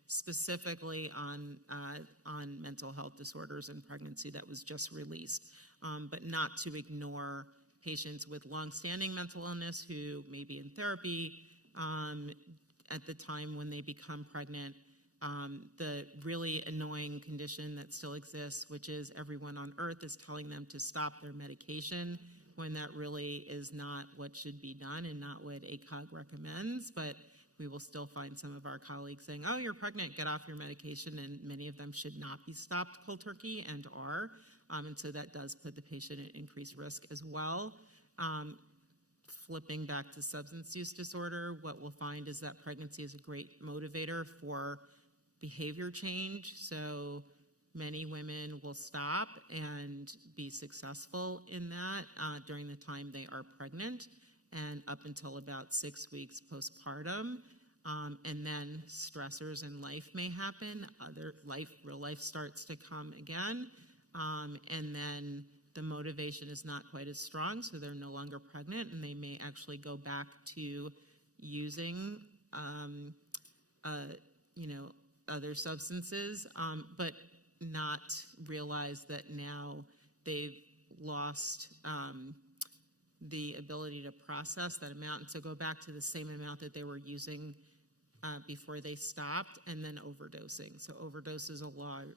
specifically on mental health disorders and pregnancy that was just released, but not to ignore patients with longstanding mental illness who may be in therapy at the time when they become pregnant. The really annoying condition that still exists, which is everyone on earth is telling them to stop their medication when that really is not what should be done and not what AHCJ recommends. But we will still find some of our colleagues saying, oh, you're pregnant, get off your medication, and many of them should not be stopped cold turkey and are. And so that does put the patient at increased risk as well. Flipping back to substance use disorder, what we'll find is that pregnancy is a great motivator for behavior change. So many women will stop and be successful in that during the time they are pregnant and up until about 6 weeks postpartum. And then stressors in life may happen. Real life starts to come again. And then the motivation is not quite as strong, so they're no longer pregnant, and they may actually go back to using, other substances, but not realize that now they've lost the ability to process that amount, and so go back to the same amount that they were using before they stopped, and then overdosing. So overdose is a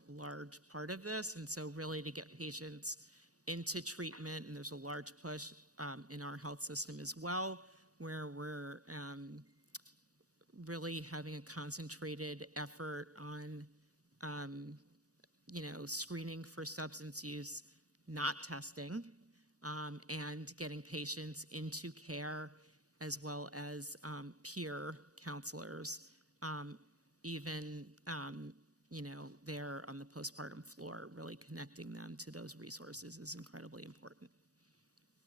large part of this, and so really to get patients into treatment, and there's a large push in our health system as well, where we're really having a concentrated effort on, screening for substance use, not testing, and getting patients into care, as well as peer counselors, even there on the postpartum floor, really connecting them to those resources is incredibly important.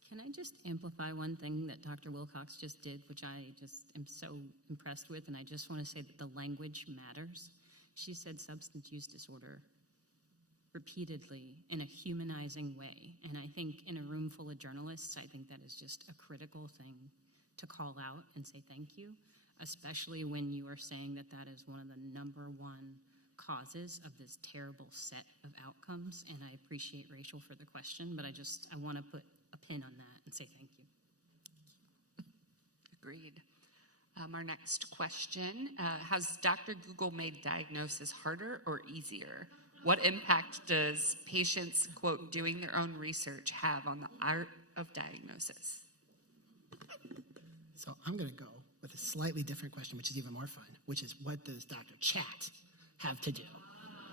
Can I just amplify one thing that Dr. Wilcox just did, which I just am so impressed with, and I just want to say that the language matters. She said substance use disorder repeatedly in a humanizing way, and I think in a room full of journalists, I think that is just a critical thing to call out and say thank you, especially when you are saying that that is one of the number one causes of this terrible set of outcomes. And I appreciate Rachel for the question, but I want to put a pin on that and say thank you. Agreed. Our next question, has Dr. Google made diagnosis harder or easier? What impact does patients, quote, doing their own research have on the art of diagnosis? So I'm going to go with a slightly different question, which is even more fun, which is what does Dr. Chat have to do?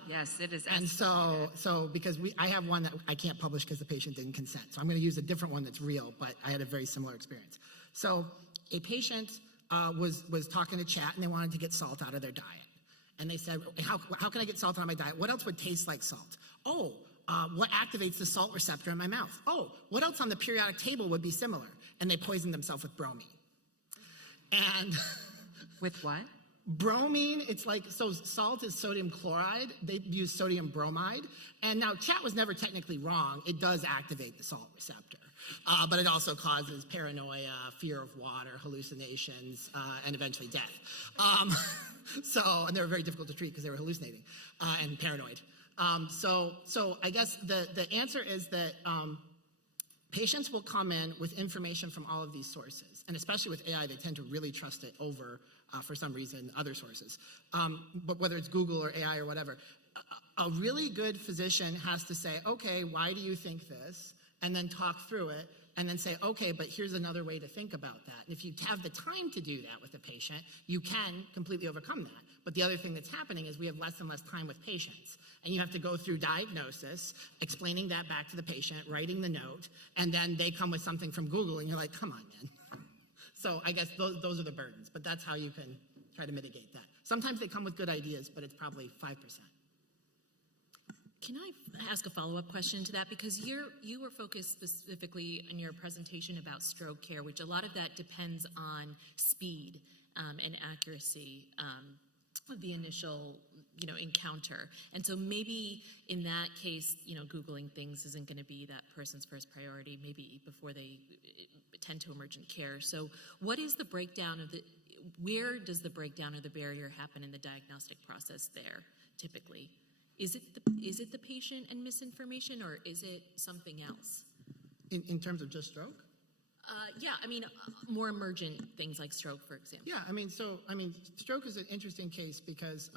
Yes, it is. And so because I have one that I can't publish because the patient didn't consent. So I'm going to use a different one that's real, but I had a very similar experience. So a patient was talking to Chat, and they wanted to get salt out of their diet. And they said, how can I get salt out of my diet? What else would taste like salt? What activates the salt receptor in my mouth? What else on the periodic table would be similar? And they poisoned themselves with bromine. And with what? Bromine, it's like, so salt is sodium chloride. They use sodium bromide. And now Chat was never technically wrong. It does activate the salt receptor. But it also causes paranoia, fear of water, hallucinations, and eventually death. And they were very difficult to treat because they were hallucinating and paranoid. So I guess the answer is that patients will come in with information from all of these sources. And especially with AI, they tend to really trust it over, for some reason, other sources. But whether it's Google or AI or whatever, a really good physician has to say, okay, why do you think this? And then talk through it. and then say, okay, but here's another way to think about that. And if you have the time to do that with a patient, you can completely overcome that. But the other thing that's happening is we have less and less time with patients. And you have to go through diagnosis, explaining that back to the patient, writing the note, and then they come with something from Google, and you're like, come on, man. So I guess those are the burdens, but that's how you can try to mitigate that. Sometimes they come with good ideas, but it's probably 5%. Can I ask a follow-up question to that? Because you were focused specifically in your presentation about stroke care, which a lot of that depends on speed and accuracy of the initial, encounter. And so maybe in that case, Googling things isn't going to be that person's first priority, maybe before they tend to emergent care. So what is the breakdown of where does the breakdown of the barrier happen in the diagnostic process there, typically? Is it the patient and misinformation, or is it something else? In terms of just stroke? More emergent things like stroke, for example. Yeah, stroke is an interesting case because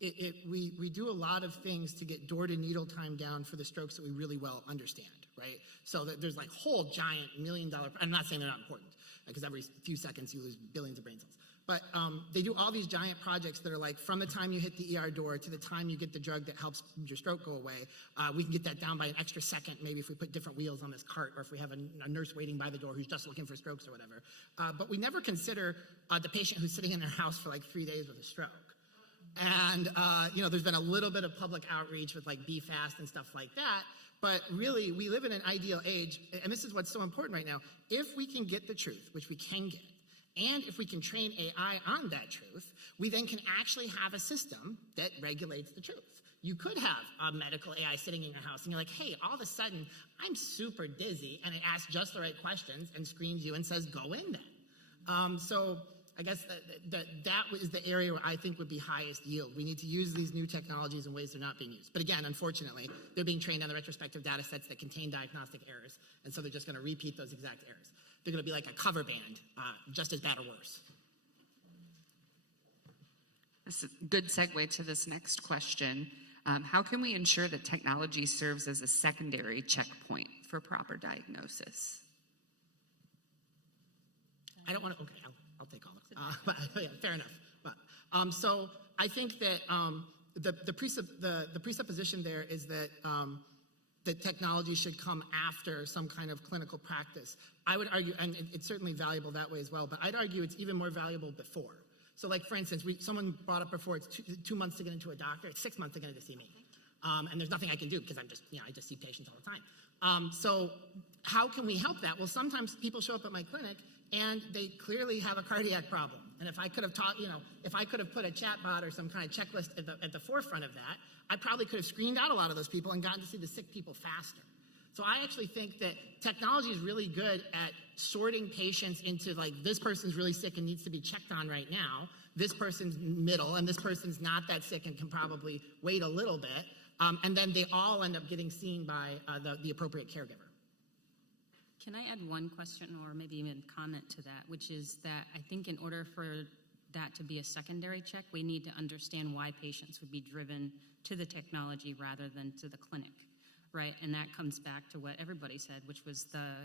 we do a lot of things to get door to needle time down for the strokes that we really well understand, right? So that there's like whole giant $1 million, I'm not saying they're not important, because every few seconds you lose billions of brain cells. But they do all these giant projects that are like from the time you hit the ER door to the time you get the drug that helps your stroke go away. We can get that down by an extra second, maybe if we put different wheels on this cart, or if we have a nurse waiting by the door who's just looking for strokes or whatever. But we never consider the patient who's sitting in their house for like 3 days with a stroke. And, there's been a little bit of public outreach with like Be Fast and stuff like that. But really, we live in an ideal age, and this is what's so important right now. If we can get the truth, which we can get, and if we can train AI on that truth, we then can actually have a system that regulates the truth. You could have a medical AI sitting in your house, and you're like, hey, all of a sudden, I'm super dizzy, and it asks just the right questions and screens you and says, go in then. So I guess that is the area where I think would be highest yield. We need to use these new technologies in ways they're not being used. But again, unfortunately, they're being trained on the retrospective data sets that contain diagnostic errors, and so they're just going to repeat those exact errors. They're going to be like a cover band, just as bad or worse. This is a good segue to this next question. How can we ensure that technology serves as a secondary checkpoint for proper diagnosis? I don't want to, okay, I'll take all of it. But yeah, fair enough. But, so I think that the presupposition there is that that technology should come after some kind of clinical practice. I would argue, and it's certainly valuable that way as well, but I'd argue it's even more valuable before. So like, for instance, someone brought up before, it's 2 months to get into a doctor, it's 6 months to get in to see me. And there's nothing I can do because I'm just, I just see patients all the time. So how can we help that? Well, sometimes people show up at my clinic and they clearly have a cardiac problem. And if I could have taught, if I could have put a chatbot or some kind of checklist at the forefront of that, I probably could have screened out a lot of those people and gotten to see the sick people faster. So I actually think that technology is really good at sorting patients into like, this person's really sick and needs to be checked on right now. This person's middle, and this person's not that sick and can probably wait a little bit. And then they all end up getting seen by the appropriate caregiver. Can I add one question or maybe even comment to that, which is that I think in order for that to be a secondary check, we need to understand why patients would be driven to the technology rather than to the clinic, right? And that comes back to what everybody said, which was the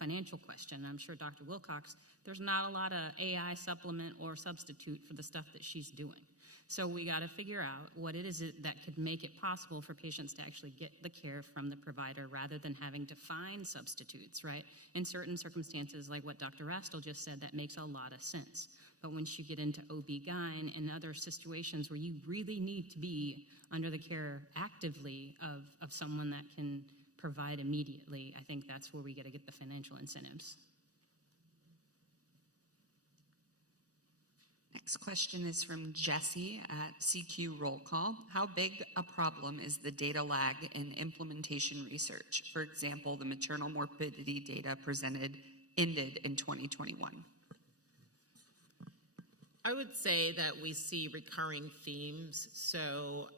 financial question. I'm sure Dr. Wilcox, there's not a lot of AI supplement or substitute for the stuff that she's doing. So we got to figure out what it is that could make it possible for patients to actually get the care from the provider rather than having to find substitutes, right? In certain circumstances, like what Dr. Rastel just said, that makes a lot of sense. But once you get into OB-GYN and other situations where you really need to be under the care actively of someone that can provide immediately, I think that's where we got to get the financial incentives. Next question is from Jesse at CQ Roll Call. How big a problem is the data lag in implementation research? For example, the maternal morbidity data ended in 2021. I would say that we see recurring themes. So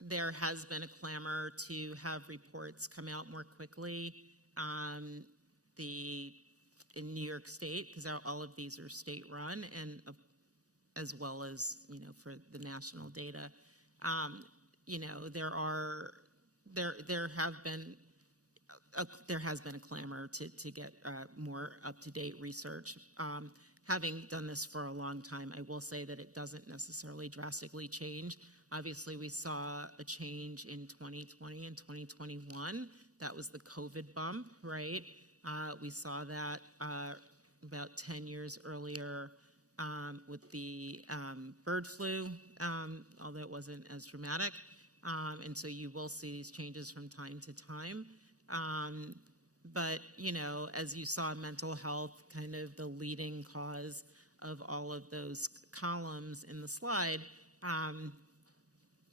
there has been a clamor to have reports come out more quickly. In New York State, because all of these are state-run, and as well as for the national data, there have been there has been a clamor to get more up-to-date research. Having done this for a long time, I will say that it doesn't necessarily drastically change. Obviously, we saw a change in 2020 and 2021. That was the COVID bump, right? We saw that about 10 years earlier with the bird flu, although it wasn't as dramatic. And so you will see these changes from time to time. But, you know, as you saw, mental health, kind of the leading cause of all of those columns in the slide,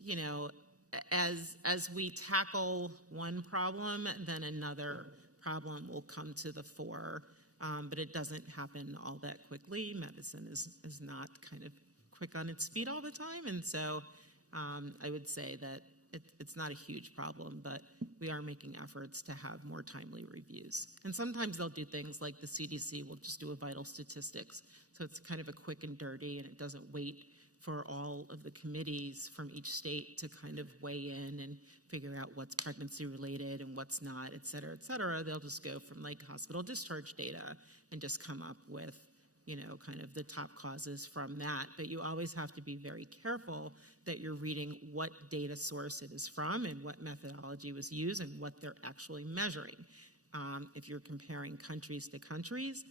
you know, as we tackle one problem, then another problem will come to the fore. But it doesn't happen all that quickly. Medicine is not kind of quick on its feet all the time. And so I would say that it's not a huge problem, but we are making efforts to have more timely reviews. And sometimes they'll do things like the CDC will just do a vital statistics. So it's kind of a quick and dirty, and it doesn't wait for all of the committees from each state to kind of weigh in and figure out what's pregnancy related and what's not, et cetera, et cetera. They'll just go from like hospital discharge data and just come up with, you know, kind of the top causes from that. But you always have to be very careful that you're reading what data source it is from and what methodology was used and what they're actually measuring. If you're comparing countries to countries,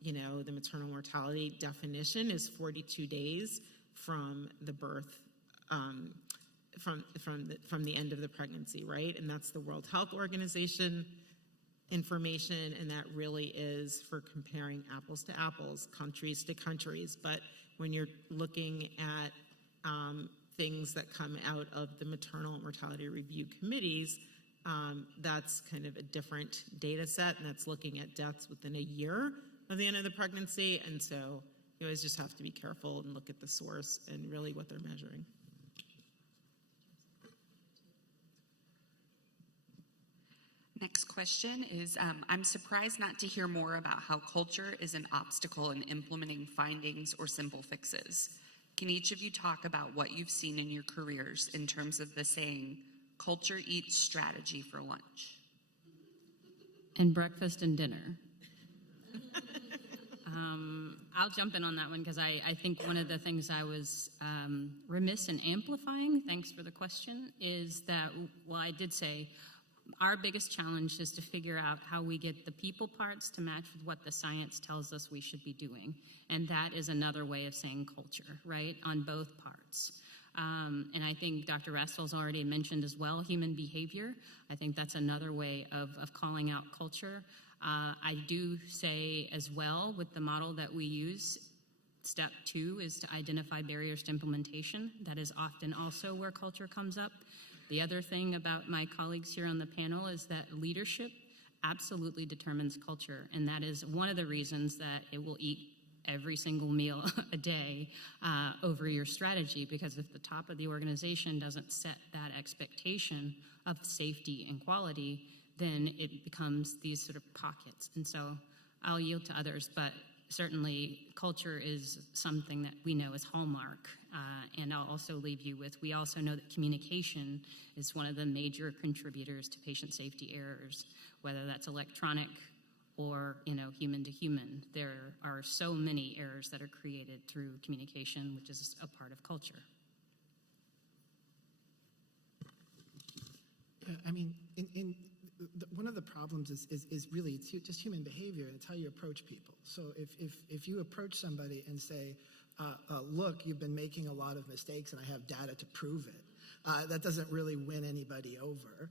you know, the maternal mortality definition is 42 days from the birth, from the end of the pregnancy, right? And that's the World Health Organization information, and that really is for comparing apples to apples, countries to countries. But when you're looking at things that come out of the maternal mortality review committees, that's kind of a different data set, and that's looking at deaths within a year of the end of the pregnancy. And so you always just have to be careful and look at the source and really what they're measuring. Next question is, I'm surprised not to hear more about how culture is an obstacle in implementing findings or simple fixes. Can each of you talk about what you've seen in your careers in terms of the saying, culture eats strategy for lunch? And breakfast and dinner. I'll jump in on that one because I think one of the things I was remiss in amplifying, thanks for the question, is that, well, I did say our biggest challenge is to figure out how we get the people parts to match with what the science tells us we should be doing. And that is another way of saying culture, right, on both parts. And I think Dr. Rastall's already mentioned as well human behavior. I think that's another way of calling out culture. I do say as well with the model that we use, step 2 is to identify barriers to implementation. That is often also where culture comes up. The other thing about my colleagues here on the panel is that leadership absolutely determines culture, and that is one of the reasons that it will eat every single meal a day over your strategy, because if the top of the organization doesn't set that expectation of safety and quality, then it becomes these sort of pockets. And so I'll yield to others, but certainly culture is something that we know is hallmark. And I'll also leave you with, we also know that communication is one of the major contributors to patient safety errors, whether that's electronic or, you know, human to human. There are so many errors that are created through communication, which is a part of culture. Yeah, I mean, one of the problems is really just human behavior. It's how you approach people. So if you approach somebody and say, look, you've been making a lot of mistakes and I have data to prove it, that doesn't really win anybody over.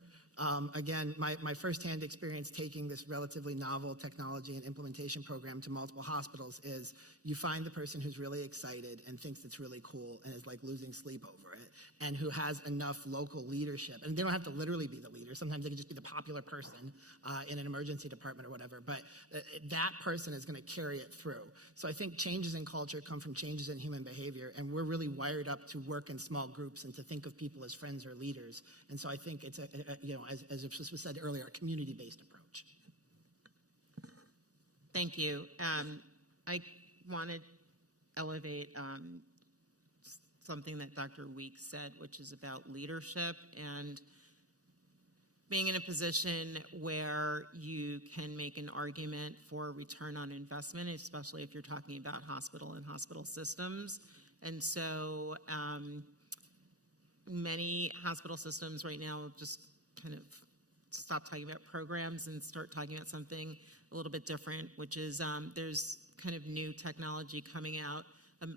Again, my firsthand experience taking this relatively novel technology and implementation program to multiple hospitals is you find the person who's really excited and thinks it's really cool and is like losing sleep over it, and who has enough local leadership. And they don't have to literally be the leader. Sometimes they can just be the popular person in an emergency department or whatever, but that person is going to carry it through. So I think changes in culture come from changes in human behavior, and we're really wired up to work in small groups and to think of people as friends or leaders. And so I think it's as was said earlier, a community-based approach. Thank you. I want to elevate something that Dr. Weeks said, which is about leadership. And being in a position where you can make an argument for return on investment, especially if you're talking about hospital and hospital systems. And so many hospital systems right now just kind of stop talking about programs and start talking about something a little bit different, which is there's kind of new technology coming out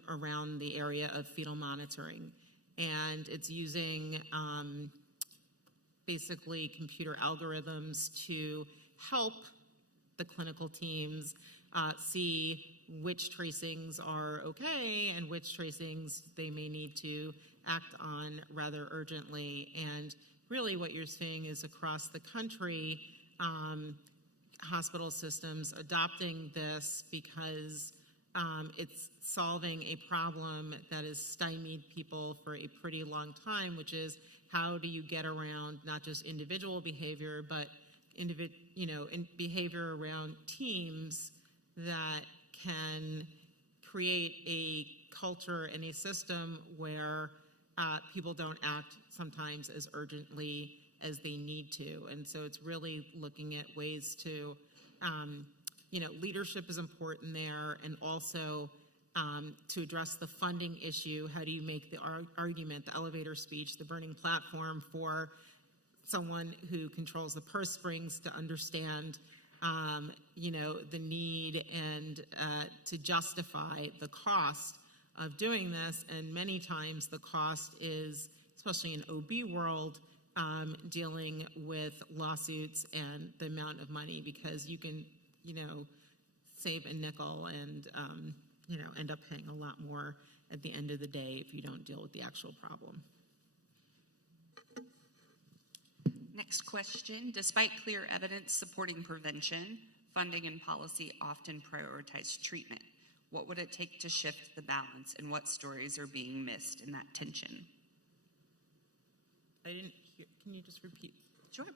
around the area of fetal monitoring. And it's using basically computer algorithms to help the clinical teams see which tracings are okay and which tracings they may need to act on rather urgently. And really what you're seeing is across the country, hospital systems adopting this because it's solving a problem that has stymied people for a pretty long time, which is how do you get around not just individual behavior, but behavior around teams that can create a culture and a system where people don't act sometimes as urgently as they need to. And so it's really looking at ways to, leadership is important there, and also to address the funding issue. How do you make the argument, the elevator speech, the burning platform for someone who controls the purse strings to understand the need and to justify the cost of doing this? And many times the cost is, especially in OB world, dealing with lawsuits and the amount of money, because you can, save a nickel and, end up paying a lot more at the end of the day if you don't deal with the actual problem. Next question. Despite clear evidence supporting prevention, funding and policy often prioritize treatment. What would it take to shift the balance, and what stories are being missed in that tension? I didn't hear, can you just repeat? Sure.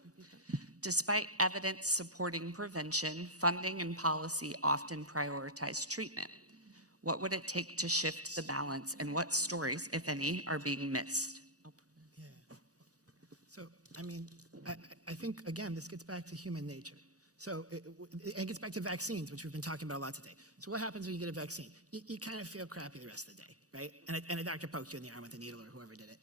Despite evidence supporting prevention, funding and policy often prioritize treatment. What would it take to shift the balance, and what stories, if any, are being missed? Yeah. So, I think, again, this gets back to human nature. So it gets back to vaccines, which we've been talking about a lot today. So what happens when you get a vaccine? You kind of feel crappy the rest of the day, right? And a doctor pokes you in the arm with a needle or whoever did it.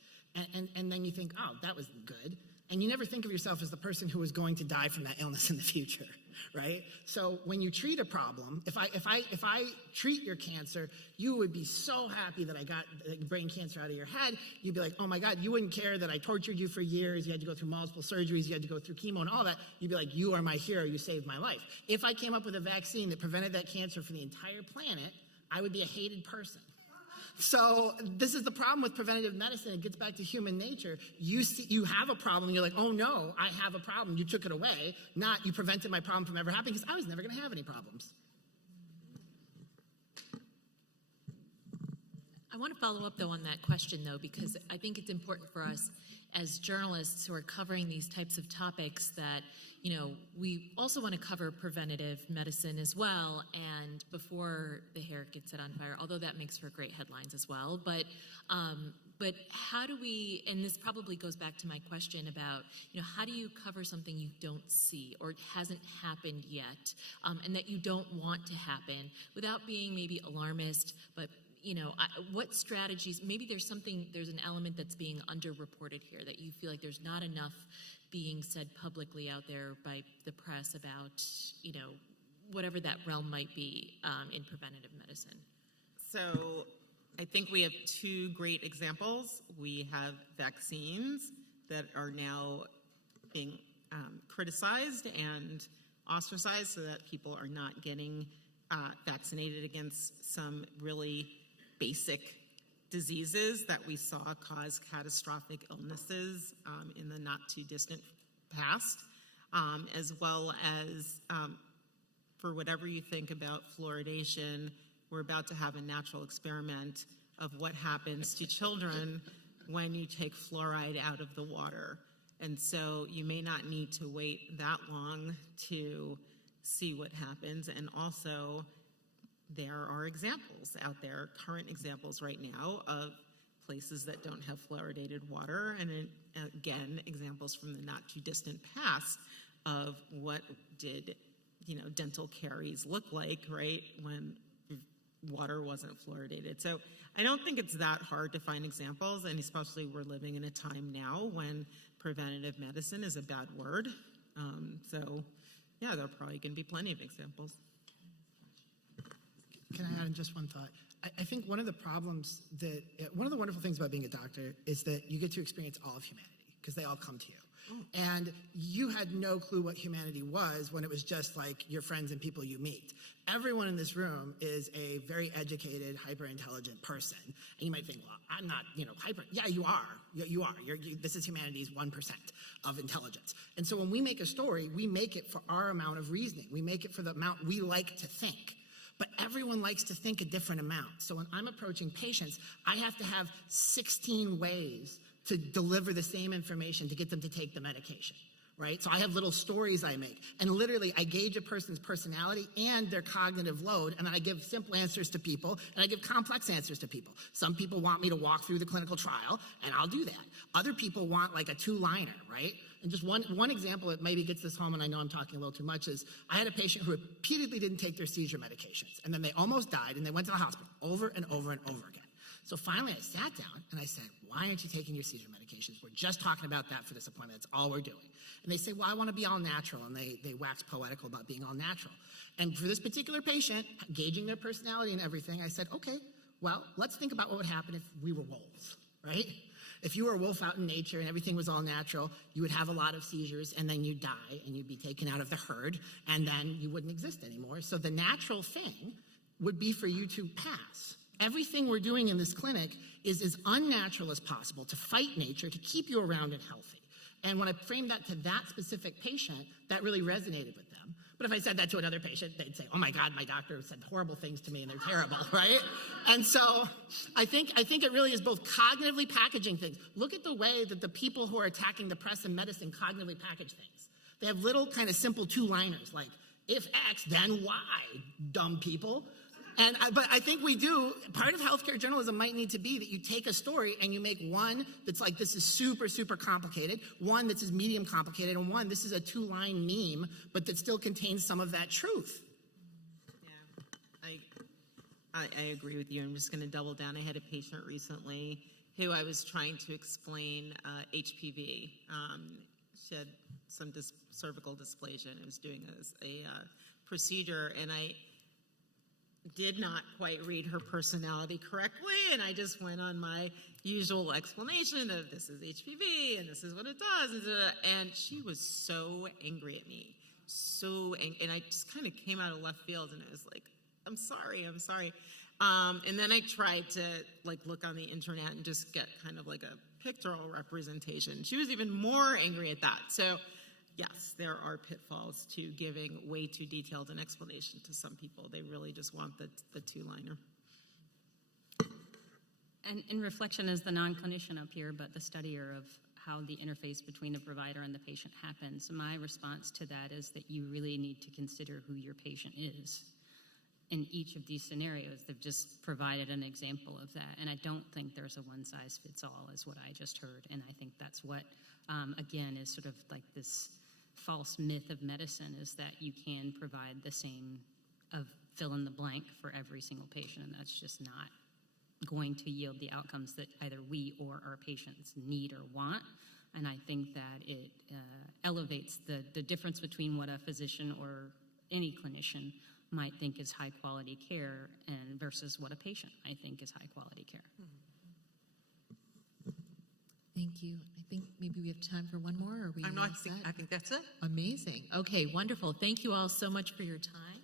And then you think, oh, that was good. And you never think of yourself as the person who is going to die from that illness in the future, right? So when you treat a problem, if I treat your cancer, you would be so happy that I got brain cancer out of your head. You'd be like, oh my God, you wouldn't care that I tortured you for years. You had to go through multiple surgeries. You had to go through chemo and all that. You'd be like, you are my hero. You saved my life. If I came up with a vaccine that prevented that cancer for the entire planet, I would be a hated person. So this is the problem with preventative medicine. It gets back to human nature. You have a problem. You're like, oh no, I have a problem. You took it away. Not you prevented my problem from ever happening, because I was never going to have any problems. I want to follow up, though, on that question, though, because I think it's important for us as journalists who are covering these types of topics that, we also want to cover preventative medicine as well, and before the hair gets set on fire, although that makes for great headlines as well. But how do we, and this probably goes back to my question about, how do you cover something you don't see or it hasn't happened yet, and that you don't want to happen without being maybe alarmist, but what strategies, maybe there's an element that's being underreported here that you feel like there's not enough being said publicly out there by the press about, whatever that realm might be in preventative medicine. So I think we have two great examples. We have vaccines that are now being criticized and ostracized so that people are not getting vaccinated against some really basic diseases that we saw cause catastrophic illnesses in the not too distant past, as well as for whatever you think about fluoridation, we're about to have a natural experiment of what happens to children when you take fluoride out of the water. And so you may not need to wait that long to see what happens. And also, there are examples out there, current examples right now, of places that don't have fluoridated water, and again, examples from the not too distant past of what did, dental caries look like, right, when water wasn't fluoridated. So I don't think it's that hard to find examples, and especially we're living in a time now when preventative medicine is a bad word. So yeah, there are probably going to be plenty of examples. Can I add in just one thought? I think one of the problems one of the wonderful things about being a doctor is that you get to experience all of humanity because they all come to you. And you had no clue what humanity was when it was just like your friends and people you meet. Everyone in this room is a very educated, hyper-intelligent person. And you might think, well, I'm not, hyper. Yeah, you are. You are. This is humanity's 1% of intelligence. And so when we make a story, we make it for our amount of reasoning. We make it for the amount we like to think. But everyone likes to think a different amount. So when I'm approaching patients, I have to have 16 ways to deliver the same information to get them to take the medication, right? So I have little stories I make. And literally, I gauge a person's personality and their cognitive load, and I give simple answers to people, and I give complex answers to people. Some people want me to walk through the clinical trial, and I'll do that. Other people want like a two-liner, right? And just one example that maybe gets this home, and I know I'm talking a little too much, is I had a patient who repeatedly didn't take their seizure medications, and then they almost died, and they went to the hospital over and over and over again. So finally I sat down and I said, why aren't you taking your seizure medications? We're just talking about that for this appointment. That's all we're doing. And they say, well, I want to be all natural. And they wax poetical about being all natural. And for this particular patient, gauging their personality and everything, I said, okay, well, let's think about what would happen if we were wolves, right? If you were a wolf out in nature and everything was all natural, you would have a lot of seizures and then you'd die and you'd be taken out of the herd and then you wouldn't exist anymore. So the natural thing would be for you to pass. Everything we're doing in this clinic is as unnatural as possible to fight nature, to keep you around and healthy. And when I framed that to that specific patient, that really resonated with them. But if I said that to another patient, they'd say, oh my God, my doctor said horrible things to me and they're terrible, right? And so I think it really is both cognitively packaging things. Look at the way that the people who are attacking the press and medicine cognitively package things. They have little kind of simple two-liners like, if X, then Y, dumb people. But I think we do, part of healthcare journalism might need to be that you take a story and you make one that's like, this is super, super complicated, one that's medium complicated, and one, this is a two-line meme, but that still contains some of that truth. Yeah, I agree with you. I'm just going to double down. I had a patient recently who I was trying to explain HPV. She had some cervical dysplasia, and I was doing a procedure, and I did not quite read her personality correctly, and I just went on my usual explanation of this is HPV and this is what it does, and she was so angry at me, and I just kind of came out of left field, and it was like, I'm sorry. And then I tried to look on the internet and just get kind of like a pictorial representation. She was even more angry at that. So yes, there are pitfalls to giving way too detailed an explanation to some people. They really just want the two-liner. And in reflection as the non-clinician up here, but the studier of how the interface between the provider and the patient happens, my response to that is that you really need to consider who your patient is. In each of these scenarios, they've just provided an example of that. And I don't think there's a one-size-fits-all is what I just heard. And I think that's what, again, is sort of like this false myth of medicine, is that you can provide the same of fill in the blank for every single patient, and that's just not going to yield the outcomes that either we or our patients need or want. And I think that it elevates the difference between what a physician or any clinician might think is high quality care and versus what a patient I think is high quality care. Thank you. I think maybe we have time for one more. Or are we I think that's it. Amazing. Okay, wonderful. Thank you all so much for your time.